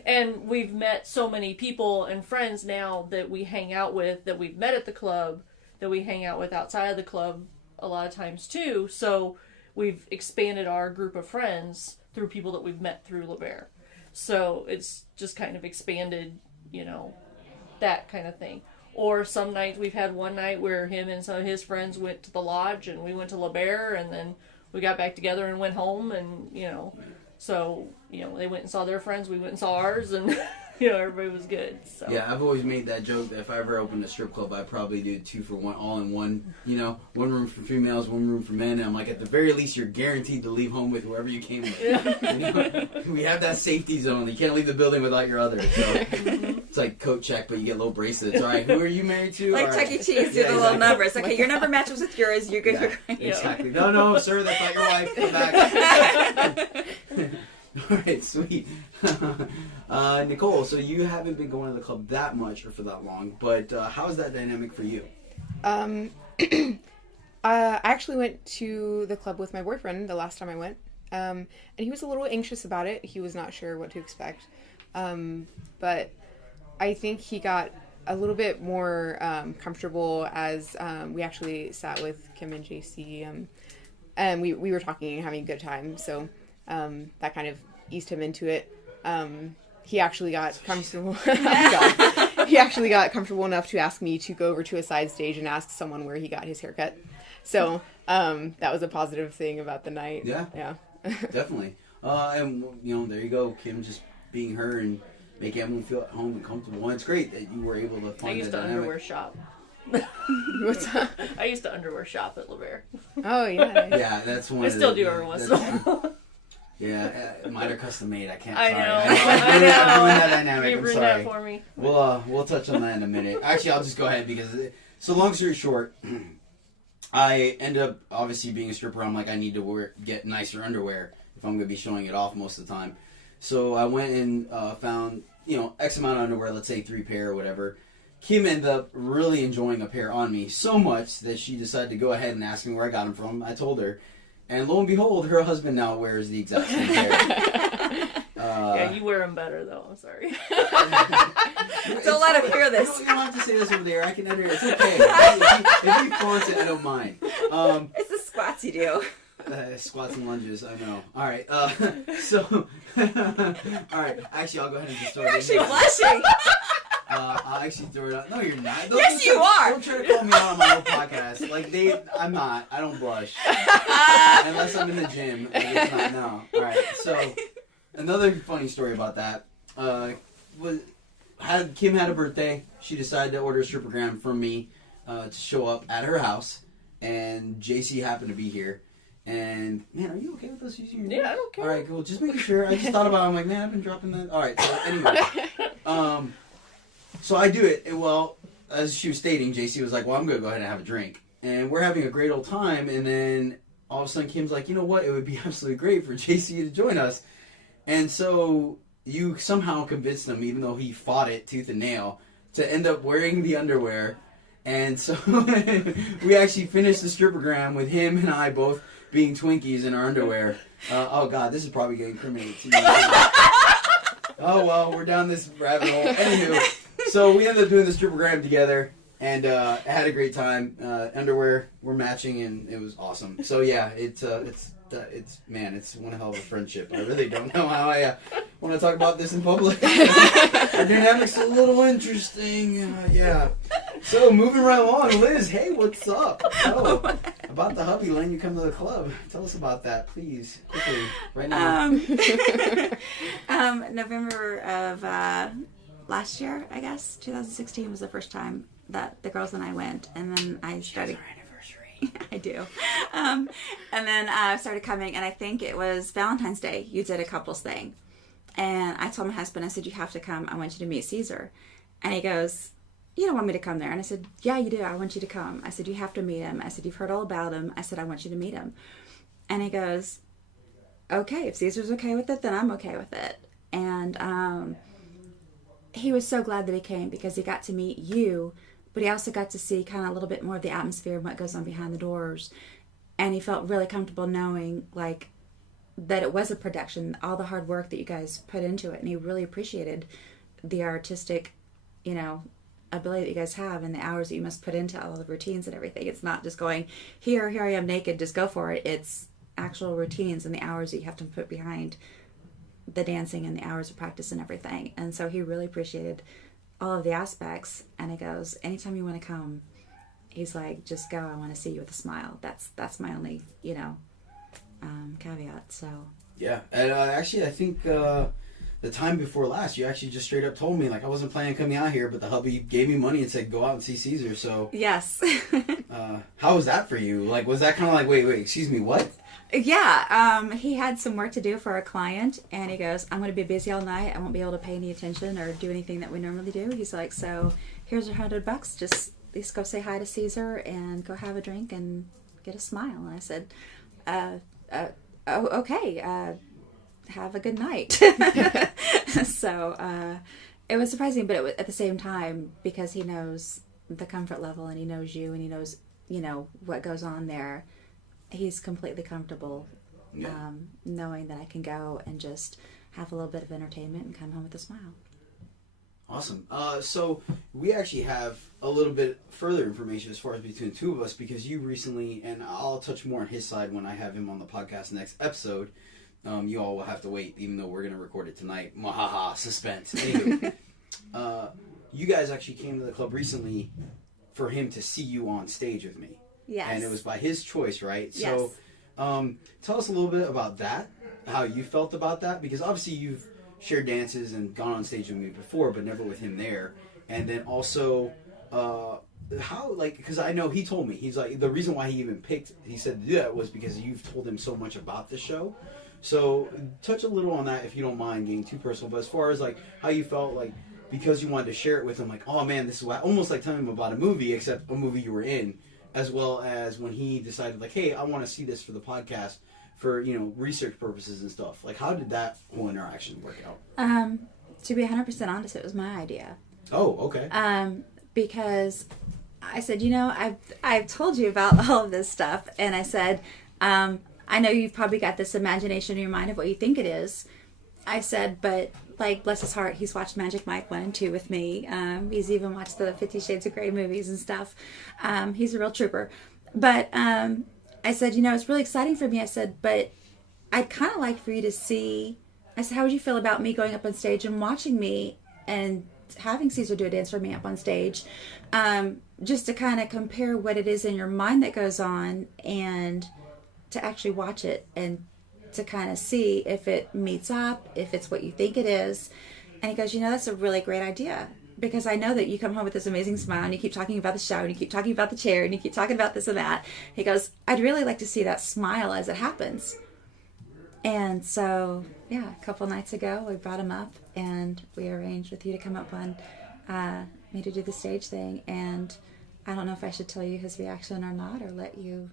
And we've met so many people and friends now that we hang out with, that we've met at the club, that we hang out with outside of the club a lot of times too. So we've expanded our group of friends through people that we've met through LaBare. So it's just kind of expanded, you know, that kind of thing. Or some nights, we've had one night where him and some of his friends went to the lodge, and we went to LaBare, and then we got back together and went home, and, you know, so, you know, they went and saw their friends, we went and saw ours, and, you know, everybody was good. So. Yeah, I've always made that joke that if I ever opened a strip club, I'd probably do 2 for 1, all in one, you know, 1 room for females, 1 room for men, and I'm like, at the very least, you're guaranteed to leave home with whoever you came with. You know? We have that safety zone. You can't leave the building without your other, so... It's like coat check, but you get little bracelets. All right, who are you married to? Like Chuck E. Cheese, do the little numbers. Okay, your number matches with yours. You're good. Yeah, exactly. No, sir, that's not your wife. Come back. All right, sweet. Nicole, so you haven't been going to the club that much or for that long, but how's that dynamic for you? I actually went to the club with my boyfriend the last time I went, and he was a little anxious about it. He was not sure what to expect, but I think he got a little bit more comfortable as we actually sat with Kim and JC, and we were talking and having a good time. So that kind of eased him into it. He actually got comfortable. He actually got comfortable enough to ask me to go over to a side stage and ask someone where he got his haircut. So that was a positive thing about the night. Yeah, definitely. And you know, there you go, Kim, just being her and make everyone feel at home and comfortable. And it's great that you were able to find that dynamic. I used to underwear shop. What's that? I used to underwear shop at LaBare. Oh, yeah. Yeah, that's one. I still do every once in a while. Yeah, mine are custom made. I can't. I Sorry. know. I ruined that dynamic. You I'm ruined sorry. that for me. We'll touch on that in a minute. Actually, I'll just go ahead because. So long story short, I ended up obviously being a stripper. I'm like, I need to get nicer underwear if I'm going to be showing it off most of the time. So I went and found, you know, X amount of underwear, let's say 3 pair or whatever. Kim ended up really enjoying a pair on me so much that she decided to go ahead and ask me where I got them from. I told her. And lo and behold, her husband now wears the exact same pair. Yeah, you wear them better, though. I'm sorry. Don't let him hear this. You don't have to say this over there. I can edit it. It's okay. If he flaunts it, I don't mind. It's the squats you do. Squats and lunges, I know. All right, so, all right. Actually, I'll go ahead and just throw it in. You're actually blushing. I'll actually throw it out. No, you're not. Yes, you are. Don't try to call me out on my own podcast. Like, I'm not. I don't blush. Unless I'm in the gym. Like, it's not, no. All right, so, another funny story about that. Kim had a birthday. She decided to order a strippergram from me to show up at her house. And JC happened to be here. And, man, are you okay with us using your name? Yeah, I don't care. All right, cool. Just making sure. I just thought about it. I'm like, man, I've been dropping that. All right, so anyway. So I do it. And, well, as she was stating, JC was like, well, I'm going to go ahead and have a drink. And we're having a great old time. And then all of a sudden, Kim's like, you know what? It would be absolutely great for JC to join us. And so you somehow convinced him, even though he fought it tooth and nail, to end up wearing the underwear. And so we actually finished the strippergram with him and I both being Twinkies in our underwear. Oh, God, this is probably getting incriminating to you. Oh, well, we're down this rabbit hole. Anywho, so we ended up doing the strippergram together and had a great time. Underwear were matching, and it was awesome. So, yeah, it's man, it's one hell of a friendship. I really don't know how I want to talk about this in public. Our dynamic's a little interesting. Yeah. So, moving right along, Liz, hey, what's up? So, about the hubby letting you come to the club. Tell us about that, please, quickly, right now. November of last year, I guess, 2016 was the first time that the girls and I went, and then I started. Our anniversary. I do. And then I started coming, and I think it was Valentine's Day. You did a couples thing. And I told my husband, I said, you have to come. I want you to meet Caesar. And he goes, you don't want me to come there? And I said, yeah, you do. I want you to come. I said, you have to meet him. I said, you've heard all about him. I said, I want you to meet him. And he goes, okay, if Caesar's okay with it, then I'm okay with it. And he was so glad that he came because he got to meet you, but he also got to see kind of a little bit more of the atmosphere and what goes on behind the doors. And he felt really comfortable knowing, like, that it was a production, all the hard work that you guys put into it. And he really appreciated the artistic, you know, ability that you guys have and the hours that you must put into all the routines and everything. It's not just going, here I am naked, just go for it. It's actual routines and the hours that you have to put behind the dancing and the hours of practice and everything. And so he really appreciated all of the aspects. And he goes, anytime you want to come, he's like, just go. I want to see you with a smile. That's my only, you know, caveat. So Yeah, and actually, I think the time before last, you actually just straight up told me, like, I wasn't planning on coming out here, but the hubby gave me money and said, go out and see Caesar. So yes. how was that for you? Like, was that kind of like, wait, excuse me, what? Yeah, he had some work to do for a client, and he goes, I'm going to be busy all night. I won't be able to pay any attention or do anything that we normally do. He's like, so here's $100. Just go say hi to Caesar and go have a drink and get a smile. And I said, okay, have a good night. So it was surprising, but it was, at the same time, because he knows the comfort level and he knows you and he knows, you know, what goes on there, he's completely comfortable knowing that I can go and just have a little bit of entertainment and come home with a smile. Awesome. So we actually have a little bit further information as far as between the two of us, because you recently, and I'll touch more on his side when I have him on the podcast next episode. You all will have to wait, even though we're going to record it tonight. Mahaha, suspense. Anyway, you guys actually came to the club recently for him to see you on stage with me. Yes. And it was by his choice, right? Yes. So tell us a little bit about that, how you felt about that, because obviously you've shared dances and gone on stage with me before, but never with him there. And then also, how, like, because I know he told me, he's like, the reason why he even picked, he said to do that was because you've told him so much about the show. So touch a little on that if you don't mind getting too personal, but as far as like how you felt, like, because you wanted to share it with him, like, oh man, this is what, almost like telling him about a movie, except a movie you were in, as well as when he decided, like, hey, I want to see this for the podcast for, you know, research purposes and stuff. Like, how did that whole interaction work out? To be 100% honest, it was my idea. Oh, okay. Because I said, you know, I've told you about all of this stuff, and I said, I know you've probably got this imagination in your mind of what you think it is. I said, but, like, bless his heart, he's watched Magic Mike 1 and 2 with me. He's even watched the 50 Shades of Grey movies and stuff. He's a real trooper. But I said, you know, it's really exciting for me. I said, but I'd kind of like for you to see, I said, how would you feel about me going up on stage and watching me and having Caesar do a dance for me up on stage, just to kind of compare what it is in your mind that goes on and to actually watch it and to kind of see if it meets up, if it's what you think it is. And he goes, you know, that's a really great idea, because I know that you come home with this amazing smile and you keep talking about the show and you keep talking about the chair and you keep talking about this and that. He goes, I'd really like to see that smile as it happens. And so, yeah, a couple nights ago, we brought him up and we arranged with you to come up on me to do the stage thing. And I don't know if I should tell you his reaction or not, or let you...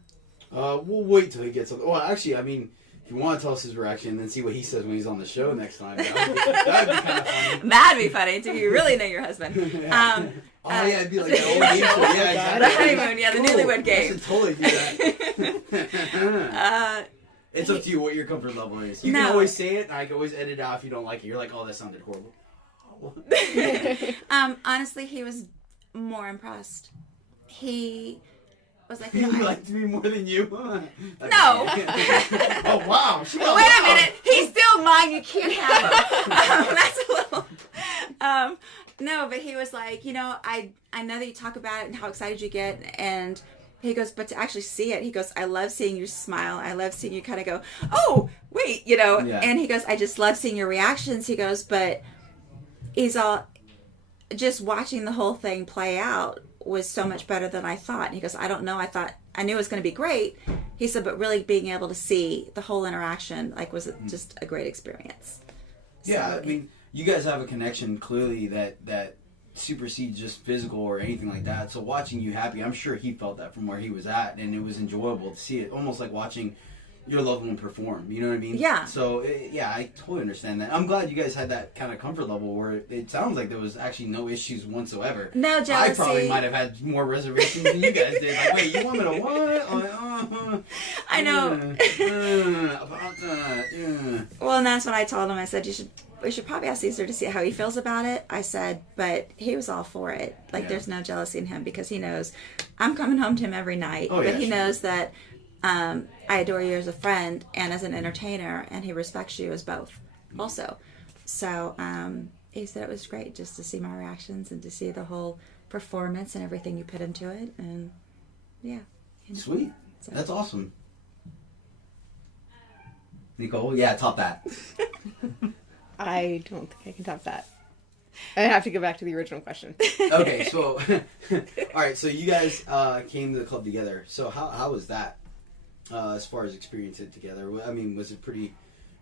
We'll wait till he gets on. Well, actually, I mean, if you want to tell us his reaction, then see what he says when he's on the show next time. That'd be kind of funny. That'd be funny, until you really know your husband. Yeah. Yeah, it'd be like the old game show. Yeah, exactly. The honeymoon, yeah, the newlywed game. I should totally do that. It's up to you what your comfort level is. You can always say it, and I can always edit it out if you don't like it. You're like, oh, that sounded horrible. Honestly, he was more impressed. He was like, He liked me more than you? No. Oh, wow. Wait a minute. He's still mine. You can't have him. That's a little... no, but he was like, you know, I know that you talk about it and how excited you get, and he goes, but to actually see it, he goes, I love seeing you smile. I love seeing you kind of go, oh, wait, you know. Yeah. And he goes, I just love seeing your reactions. He goes, but he's all... just watching the whole thing play out was so much better than I thought. And he goes, I don't know, I knew it was going to be great. He said, but really being able to see the whole interaction, like, was just a great experience. Yeah, So, I mean, you guys have a connection clearly that supersedes just physical or anything like that. So watching you happy, I'm sure he felt that from where he was at, and it was enjoyable to see it. Almost like watching, your loved one perform. You know what I mean? Yeah. So, I totally understand that. I'm glad you guys had that kind of comfort level where it sounds like there was actually no issues whatsoever. No jealousy. I probably might have had more reservations than you guys did. Like, wait, you want me to what? Like, I know. About that, yeah. Well, and that's what I told him. I said, we should probably ask Caesar to see how he feels about it. I said, but he was all for it. Like, there's no jealousy in him because he knows I'm coming home to him every night. Oh, but yeah, he sure. knows that I adore you as a friend and as an entertainer, and he respects you as both also. So he said it was great just to see my reactions and to see the whole performance and everything you put into it. And, yeah. Sweet. So. That's awesome. Nicole, yeah, top that. I don't think I can top that. I have to go back to the original question. Okay, so all right, so you guys came to the club together. So how was that as far as experience it together? I mean, was it pretty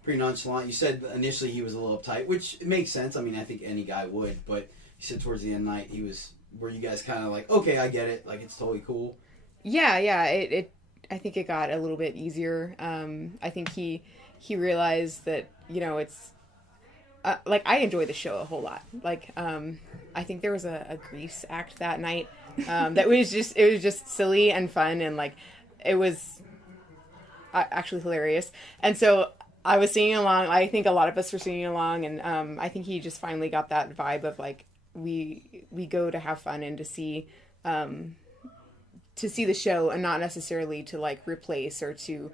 nonchalant? You said initially he was a little uptight, which makes sense. I mean, I think any guy would, but you said towards the end of the night he was. Were you guys kind of like, okay, I get it, like it's totally cool? Yeah. It I think it got a little bit easier. I think he realized that, you know, it's like I enjoy the show a whole lot. Like I think there was a Grease act that night that was just silly and fun, and like it was actually hilarious. And so I was singing along. I think a lot of us were singing along, and I think he just finally got that vibe of like we go to have fun and to see the show, and not necessarily to like replace or to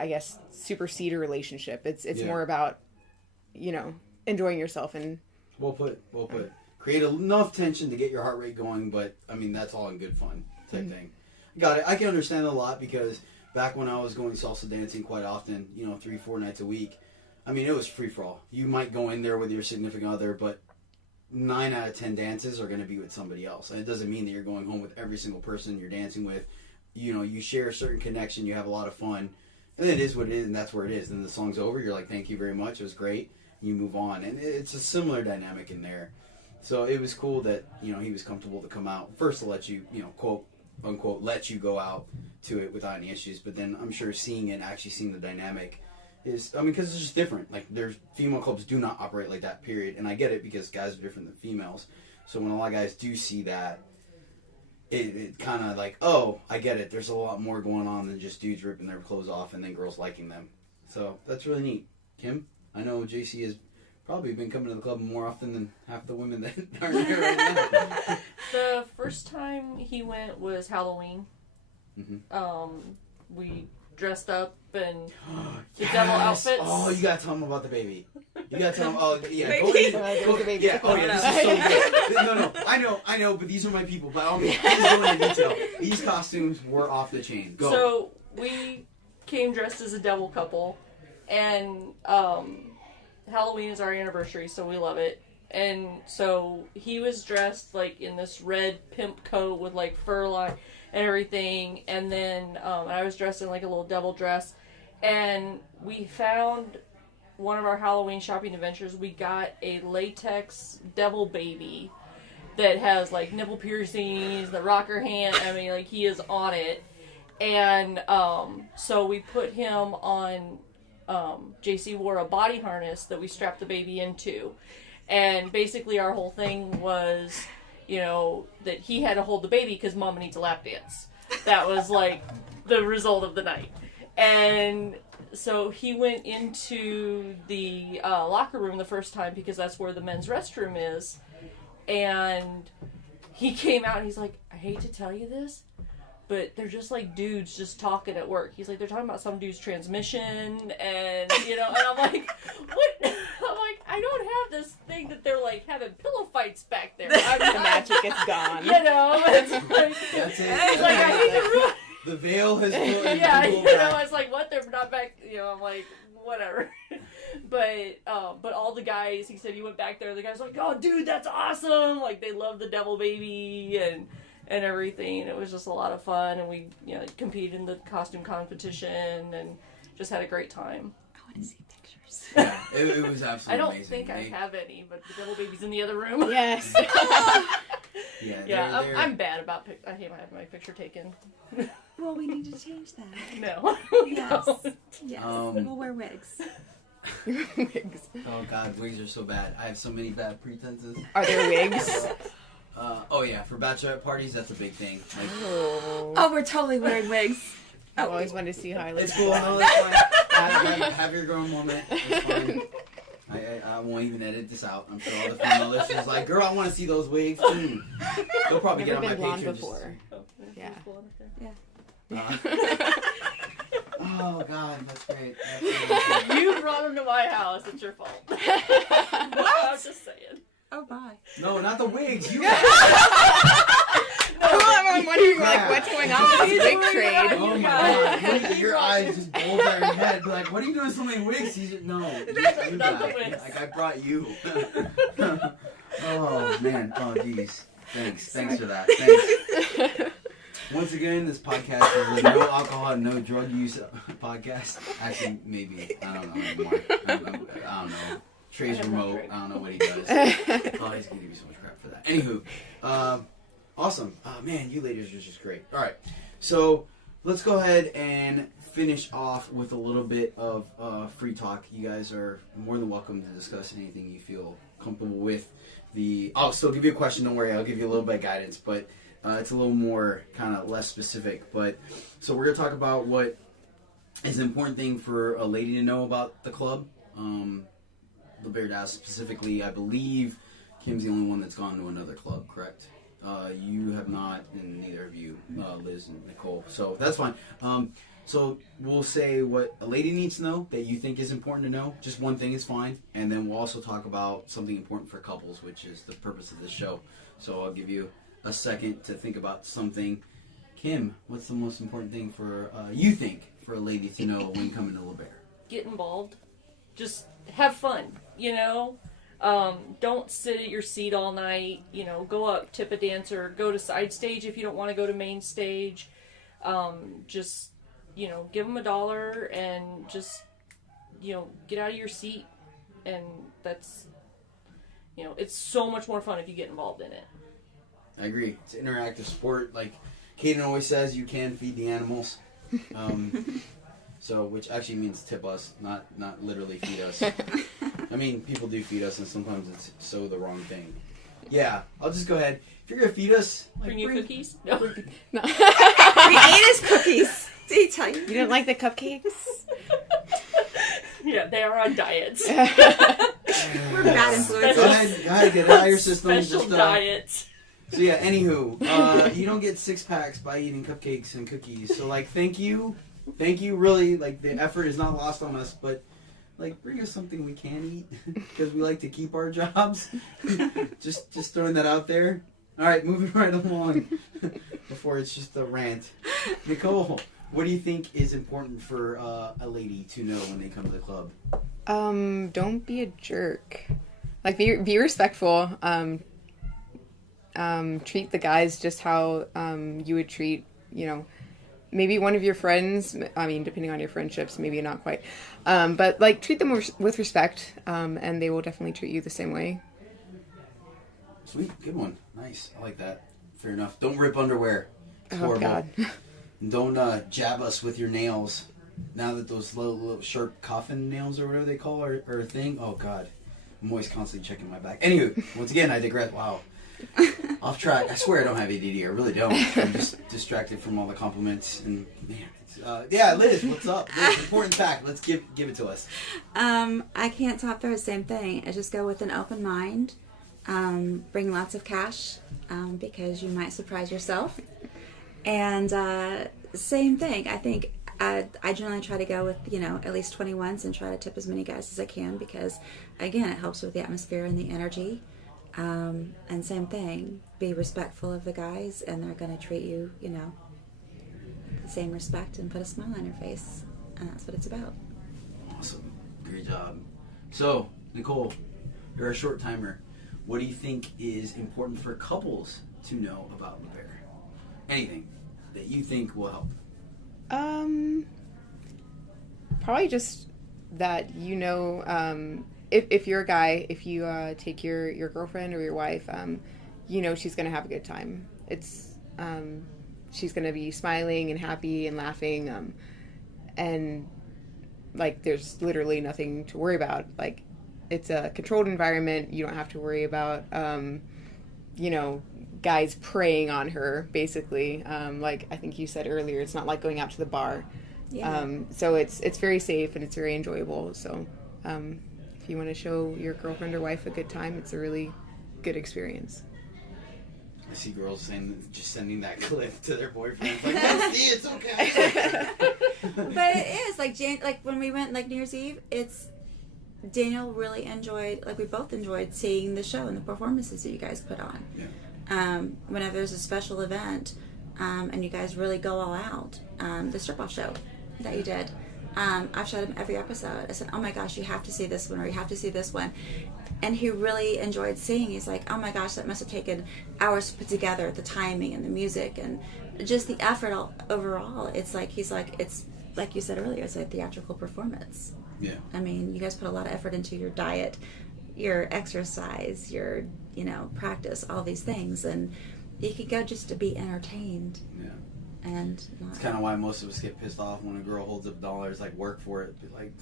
I guess supersede a relationship. It's more about, you know, enjoying yourself. And well put. Create enough tension to get your heart rate going, but I mean that's all in good fun type thing. Got it. I can understand it a lot because back when I was going salsa dancing quite often, you know, 3-4 nights a week, I mean it was free for all. You might go in there with your significant other, but 9 out of 10 dances are going to be with somebody else. And it doesn't mean that you're going home with every single person you're dancing with. You know, you share a certain connection, you have a lot of fun, and it is what it is, and that's where it is. And the song's over, you're like, thank you very much, it was great, you move on. And it's a similar dynamic in there. So it was cool that, you know, he was comfortable to come out, first to let you, you know, quote, unquote, let you go out to it without any issues. But then I'm sure seeing it, actually seeing the dynamic is, I mean, because it's just different. Like, there's female clubs do not operate like that, period. And I get it because guys are different than females. So when a lot of guys do see that, it kind of like, oh, I get it. There's a lot more going on than just dudes ripping their clothes off and then girls liking them. So that's really neat. Kim, I know JC has probably been coming to the club more often than half the women that are here right now. The first time he went was Halloween. Mm-hmm. We dressed up in the Yes! devil outfits. Oh, you gotta tell him about the baby. You gotta tell him. Oh, yeah. Baby. Go, yeah. Oh, yeah. This is so good. No. I know. But these are my people. By all means, please go into detail. These costumes were off the chain. Go. So we came dressed as a devil couple, and Halloween is our anniversary, so we love it. And so he was dressed like in this red pimp coat with like fur line and everything, and then I was dressed in like a little devil dress. And we found one of our Halloween shopping adventures. We got a latex devil baby that has like nipple piercings, the rocker hand. I mean, like he is on it. And so we put him on. JC wore a body harness that we strapped the baby into. And basically our whole thing was, you know, that he had to hold the baby because Mama needs a lap dance. That was like the result of the night. And so he went into the locker room the first time because that's where the men's restroom is. And he came out and he's like, I hate to tell you this, but they're just like dudes just talking at work. He's like, they're talking about some dude's transmission, and you know, and I'm like, what? I'm like, I don't have this thing that they're like having pillow fights back there. I'm the magic is gone. You know, it's like, That's it. it's like I hate to ruin. The veil has been Yeah, pulled you know, back. it's like what, they're not back. You know, I'm like, whatever. But all the guys, he said he went back there. The guys were like, oh, dude, that's awesome. Like they love the devil baby and everything. It was just a lot of fun, and we, you know, competed in the costume competition and just had a great time. I want to see pictures. Yeah, it was absolutely I don't amazing. think I have any, but the devil baby's in the other room. Yes. Yeah, Yeah, they're- I'm bad about I hate having my picture taken. Well, we need to change that. No. Yes. No. Yes. Um, We'll wear wigs. Wigs. Oh God, wigs are so bad. I have so many bad pretenses. Are there wigs? Oh yeah, for bachelorette parties, that's a big thing. Like, Oh, we're totally wearing wigs. I always wanted to see how I look. it's cool. No, that's fine. Have your grown moment. It's fine. I won't even edit this out. I'm sure all the female listeners are like, girl, I want to see those wigs. They'll probably Never get on my been blonde Patreon. before. Yeah. Oh God, that's great. That's really good. You brought him to my house. It's your fault. I'm just saying. Oh, bye. No, not the wigs. You. I'm wondering, like, Yeah. what's going on with this wig trade? Oh my God! Your eyes just bulge out your head. Be like, what are you doing with so many wigs? No, you Not the guy. wigs. Like I brought you. Oh man. Oh geez. Thanks for that. Thanks. Once again, this podcast is a no alcohol, no drug use podcast. Actually, maybe I don't know anymore. I don't know. Trey's remote. I don't know what he does. Oh, he's gonna give me so much crap for that. Anywho, awesome. Man, you ladies are just great. All right, so let's go ahead and finish off with a little bit of free talk. You guys are more than welcome to discuss anything you feel comfortable with. I'll still give you a question. Don't worry, I'll give you a little bit of guidance, but it's a little more kind of less specific. But so we're gonna talk about what is an important thing for a lady to know about the club. LaBare Dallas specifically, I believe Kim's the only one that's gone to another club, correct? You have not, and neither of you, Liz and Nicole. So that's fine. So we'll say what a lady needs to know that you think is important to know. Just one thing is fine. And then we'll also talk about something important for couples, which is the purpose of this show. So I'll give you a second to think about something. Kim, what's the most important thing for you think for a lady to know when coming to LaBare? Get involved. Just have fun, you know? Don't sit at your seat all night, you know, go up, tip a dancer, go to side stage if you don't want to go to main stage. Just, you know, give them $1 and just, you know, get out of your seat. And that's, you know, it's so much more fun if you get involved in it. I agree. It's an interactive sport. Like Kaden always says, you can feed the animals. So, which actually means tip us, not literally feed us. I mean, people do feed us, and sometimes it's so the wrong thing. Yeah, I'll just go ahead. If you're gonna feed us, like, Bring you cookies? No. We ate his cookies. Did he tell you? You didn't like the cupcakes? Yeah, they are on diets. We're bad influences. Go ahead, get it out of your system. Special Just, diets. So yeah, anywho, you don't get 6-packs by eating cupcakes and cookies. So like, thank you, really. Like the effort is not lost on us, but like bring us something we can eat because we like to keep our jobs. just throwing that out there. All right, moving right along before it's just a rant. Nicole, what do you think is important for a lady to know when they come to the club? Don't be a jerk. Like, be respectful. Treat the guys just how you would treat, you know, maybe one of your friends. I mean, depending on your friendships, maybe not quite. But like, treat them with respect, and they will definitely treat you the same way. Sweet, good one. Nice, I like that. Fair enough. Don't rip underwear. It's Oh horrible. God. And don't jab us with your nails. Now that those little sharp coffin nails or whatever they call are a thing. Oh God, I'm always constantly checking my back. Anywho, once again, I digress. Wow. Off track. I swear I don't have ADD. I really don't. I'm just distracted from all the compliments. And man, it's, yeah, Liz, what's up? Liz, important fact. Let's give it to us. I can't top the same thing. I just go with an open mind. Bring lots of cash because you might surprise yourself. And same thing. I think I generally try to go with, you know, at least 21s and try to tip as many guys as I can because, again, it helps with the atmosphere and the energy. And same thing, be respectful of the guys and they're going to treat you, you know, with the same respect and put a smile on your face. And that's what it's about. Awesome. Great job. So, Nicole, you're a short timer. What do you think is important for couples to know about LaBare? Anything that you think will help? Probably just that, you know, if you're a guy, if you take your girlfriend or your wife, you know she's gonna have a good time. It's she's going to be smiling and happy and laughing, and like there's literally nothing to worry about. Like, it's a controlled environment. You don't have to worry about guys preying on her, basically. Like I think you said earlier, it's not like going out to the bar. Yeah. So it's very safe and it's very enjoyable. So if you want to show your girlfriend or wife a good time, it's a really good experience. I see girls just sending that clip to their boyfriends. Like, no, see, it's okay. But it is like when we went like New Year's Eve. Daniel really enjoyed, like we both enjoyed seeing the show and the performances that you guys put on. Yeah. Whenever there's a special event, and you guys really go all out, the strip-off show that you did, I've showed him every episode. I said, oh my gosh, you have to see this one, or you have to see this one. And he really enjoyed seeing. He's like, oh my gosh, that must have taken hours to put together, the timing and the music and just the effort overall. It's like, he's like, it's like you said earlier, it's a theatrical performance. Yeah. I mean, you guys put a lot of effort into your diet, your exercise, your, practice, all these things. And you could go just to be entertained. Yeah. And not... It's kind of why most of us get pissed off when a girl holds up dollars, like, work for it. Be like,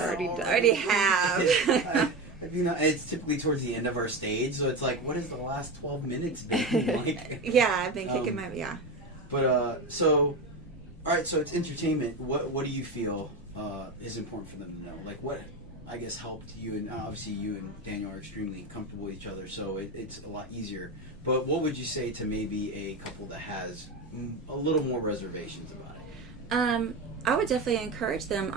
already have. It's typically towards the end of our stage, so it's like, what has the last 12 minutes been like? Yeah, I've been kicking my... Yeah. But, so, all right, so it's entertainment. What do you feel is important for them to know? Like, what, I guess, helped you, and obviously you and Daniel are extremely comfortable with each other, so it's a lot easier. But what would you say to maybe a couple that has a little more reservations about it? I would definitely encourage them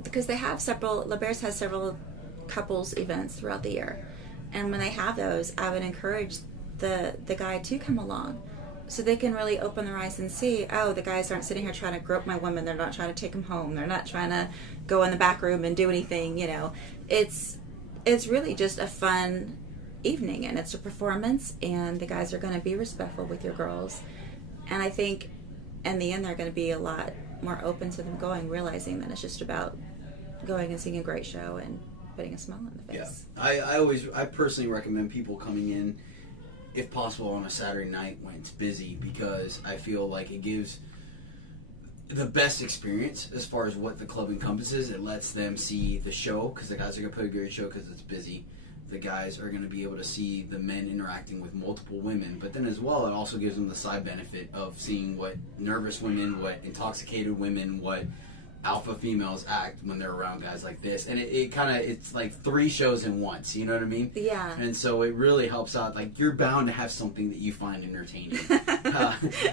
because they have LaBare's has several couples events throughout the year, and when they have those, I would encourage the guy to come along, so they can really open their eyes and see, oh, the guys aren't sitting here trying to grope my woman, they're not trying to take them home, they're not trying to go in the back room and do anything. It's really just a fun evening, and it's a performance, and the guys are going to be respectful with your girls, and I think in the end they're going to be a lot more open to them going, realizing that it's just about going and seeing a great show and putting a smile on the face. Yeah, I personally recommend people coming in, if possible, on a Saturday night when it's busy, because I feel like it gives the best experience as far as what the club encompasses. It lets them see the show, because the guys are going to put a great show because it's busy. The guys are going to be able to see the men interacting with multiple women, but then as well, it also gives them the side benefit of seeing what nervous women, what intoxicated women, what alpha females act when they're around guys like this, and it's like 3 shows in once, you know what I mean? Yeah. And so it really helps out. Like, you're bound to have something that you find entertaining.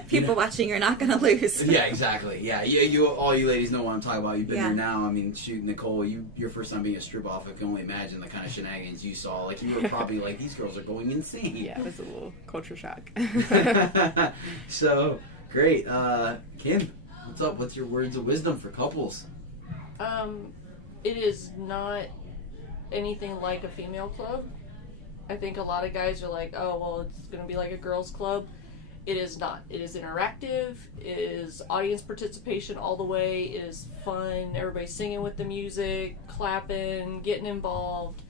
People watching, you're not going to lose. Yeah, exactly. Yeah, you all you ladies know what I'm talking about. You've been Yeah. there now. I mean, shoot, Nicole, your first time being a strip off, I can only imagine the kind of shenanigans you saw. Like, you were probably like, these girls are going insane. Yeah, it was a little culture shock. So, great. Kim, what's up? What's your words of wisdom for couples? It is not anything like a female club. I think a lot of guys are like, oh, well, it's going to be like a girls' club. It is not. It is interactive. It is audience participation all the way. It is fun. Everybody's singing with the music, clapping, getting involved.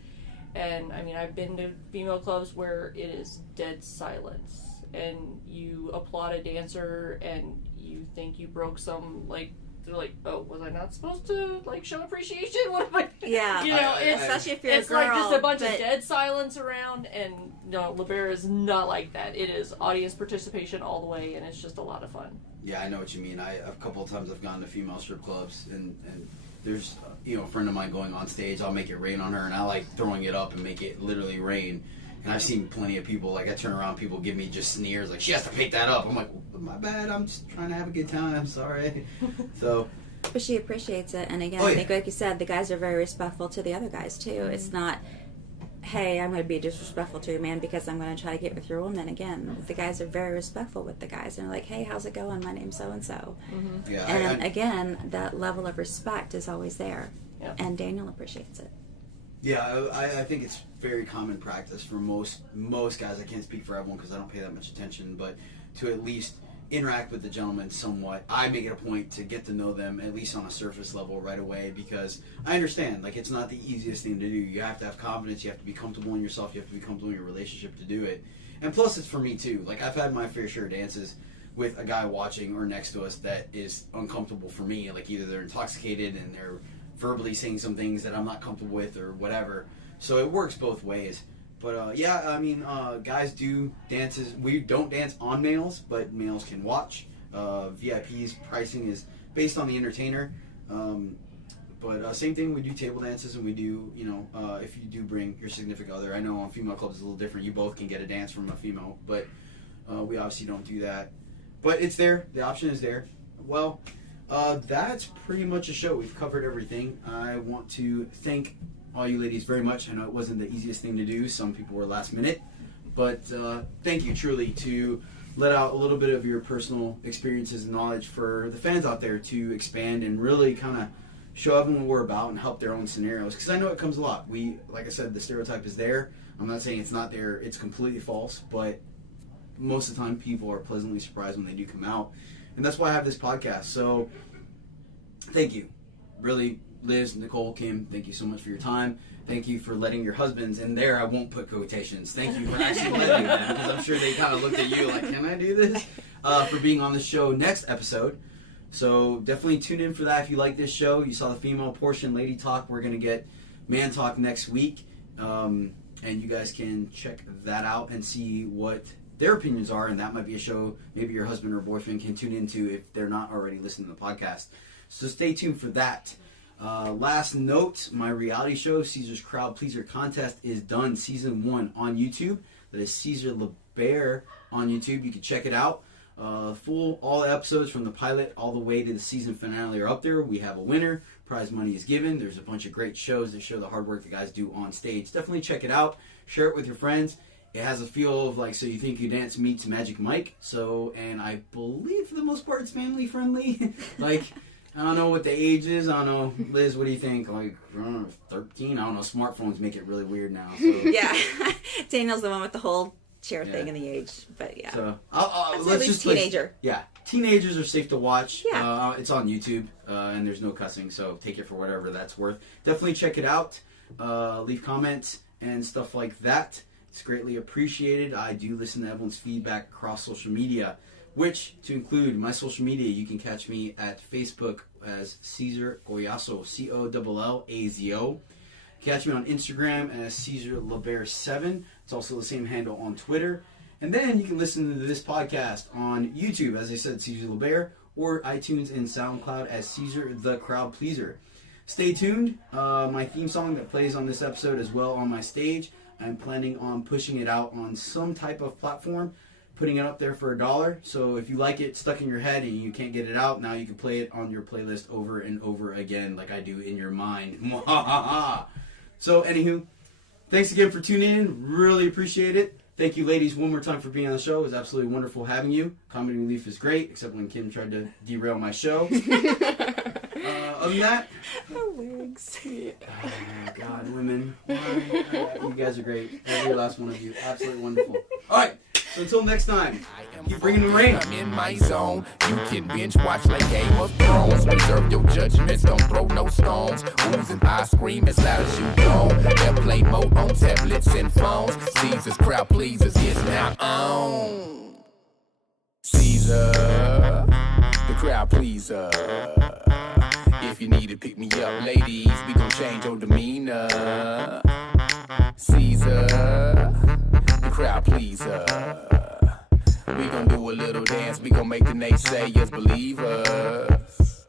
And, I mean, I've been to female clubs where it is dead silence. And you applaud a dancer and you think you broke some, like, they're like, oh, was I not supposed to, like, show appreciation? What am I? Yeah. It's especially if you're it's a girl. like just a bunch of dead silence around, and no, LaBare is not like that. It is audience participation all the way, and it's just a lot of fun. Yeah, I know what you mean. A couple of times I've gone to female strip clubs, and there's a friend of mine going on stage. I'll make it rain on her, and I like throwing it up and make it literally rain. And I've seen plenty of people, like, I turn around, people give me just sneers, like, she has to pick that up. I'm like, my bad, I'm just trying to have a good time, I'm sorry. So. But she appreciates it, and again, Oh, yeah. I think, like you said, the guys are very respectful to the other guys, too. Mm-hmm. It's not, hey, I'm going to be disrespectful to your man because I'm going to try to get with your woman. Again, the guys are very respectful with the guys, and they're like, hey, how's it going? My name's so-and-so. Mm-hmm. Yeah, and again, that level of respect is always there, Yep. and Daniel appreciates it. Yeah, I think it's very common practice for most guys. I can't speak for everyone because I don't pay that much attention, but to at least interact with the gentleman somewhat. I make it a point to get to know them at least on a surface level right away, because I understand, like, it's not the easiest thing to do. You have to have confidence, you have to be comfortable in yourself, you have to be comfortable in your relationship to do it. And plus, it's for me too. Like, I've had my fair share of dances. with a guy watching or next to us that is uncomfortable for me. Like either they're intoxicated and they're verbally saying some things that I'm not comfortable with or whatever. So it works both ways. But yeah, I mean, guys do dances. We don't dance on males, but males can watch. VIP's pricing is based on the entertainer. But same thing, we do table dances, and we do, if you do bring your significant other. I know on female clubs it's a little different. You both can get a dance from a female, but we obviously don't do that. But it's there. The option is there. Well, that's pretty much a show. We've covered everything. I want to thank all you ladies very much. I know it wasn't the easiest thing to do. Some people were last minute. But thank you truly to let out a little bit of your personal experiences and knowledge for the fans out there to expand and really kind of show everyone what we're about and help their own scenarios. Because I know it comes a lot. Like I said, the stereotype is there. I'm not saying it's not there. It's completely false. But most of the time, people are pleasantly surprised when they do come out. And that's why I have this podcast. So thank you. Really, Liz, Nicole, Kim, thank you so much for your time. Thank you for letting your husbands, and there I won't put quotations. Thank you for actually letting them, because I'm sure they kind of looked at you like, can I do this? For being on the show next episode. So definitely tune in for that if you like this show. You saw the female portion, Lady Talk. We're going to get Man Talk next week. And you guys can check that out and see what their opinions are, and that might be a show maybe your husband or boyfriend can tune into if they're not already listening to the podcast. So stay tuned for that. Last note, my reality show, Caesar's Crowd Pleaser Contest, is done. Season 1 on YouTube. That is Caesar LaBare on YouTube. You can check it out. All episodes from the pilot all the way to the season finale are up there. We have a winner. Prize money is given. There's a bunch of great shows that show the hard work the guys do on stage. Definitely check it out. Share it with your friends. It has a feel of like So You Think You Dance meets Magic Mike. And I believe for the most part it's family friendly. Like, I don't know what the age is. I don't know. Liz, what do you think? Like, I don't know, 13? I don't know. Smartphones make it really weird now. So. Yeah. Daniel's the one with the whole chair thing in the age. But yeah. So, let's just teenager. Teenagers are safe to watch. Yeah. It's on YouTube, and there's no cussing, so take it for whatever that's worth. Definitely check it out. Leave comments and stuff like that. It's greatly appreciated. I do listen to everyone's feedback across social media, which, to include my social media, you can catch me at Facebook as Caesar Collazo, Collazo. Catch me on Instagram as Caesar LaBare7. It's also the same handle on Twitter. And then you can listen to this podcast on YouTube, as I said, Caesar LaBare, or iTunes and SoundCloud as Caesar the Crowd Pleaser. Stay tuned. My theme song that plays on this episode as well on my stage. I'm planning on pushing it out on some type of platform, putting it up there for $1. So if you like it stuck in your head and you can't get it out, now you can play it on your playlist over and over again like I do in your mind. So anywho, thanks again for tuning in. Really appreciate it. Thank you, ladies, one more time for being on the show. It was absolutely wonderful having you. Comedy Relief is great, except when Kim tried to derail my show. Other than that... Oh, wigs. Oh, God, women. You guys are great. Every last one of you. Absolutely wonderful. All right. So until next time, keep bringing the rain. I'm in my zone. You can binge watch like Game of Thrones. Reserve your judgments, don't throw no stones. Oohs and I scream as loud as you go. Airplane mode on tablets and phones. Caesar's Crowd Pleasers is now on. Caesar, the Crowd Pleaser. If you need to pick me up, ladies, we gon' change your demeanor. Caesar, the Crowd Pleaser. We gon' do a little dance, we gon' make the naysayers believe us.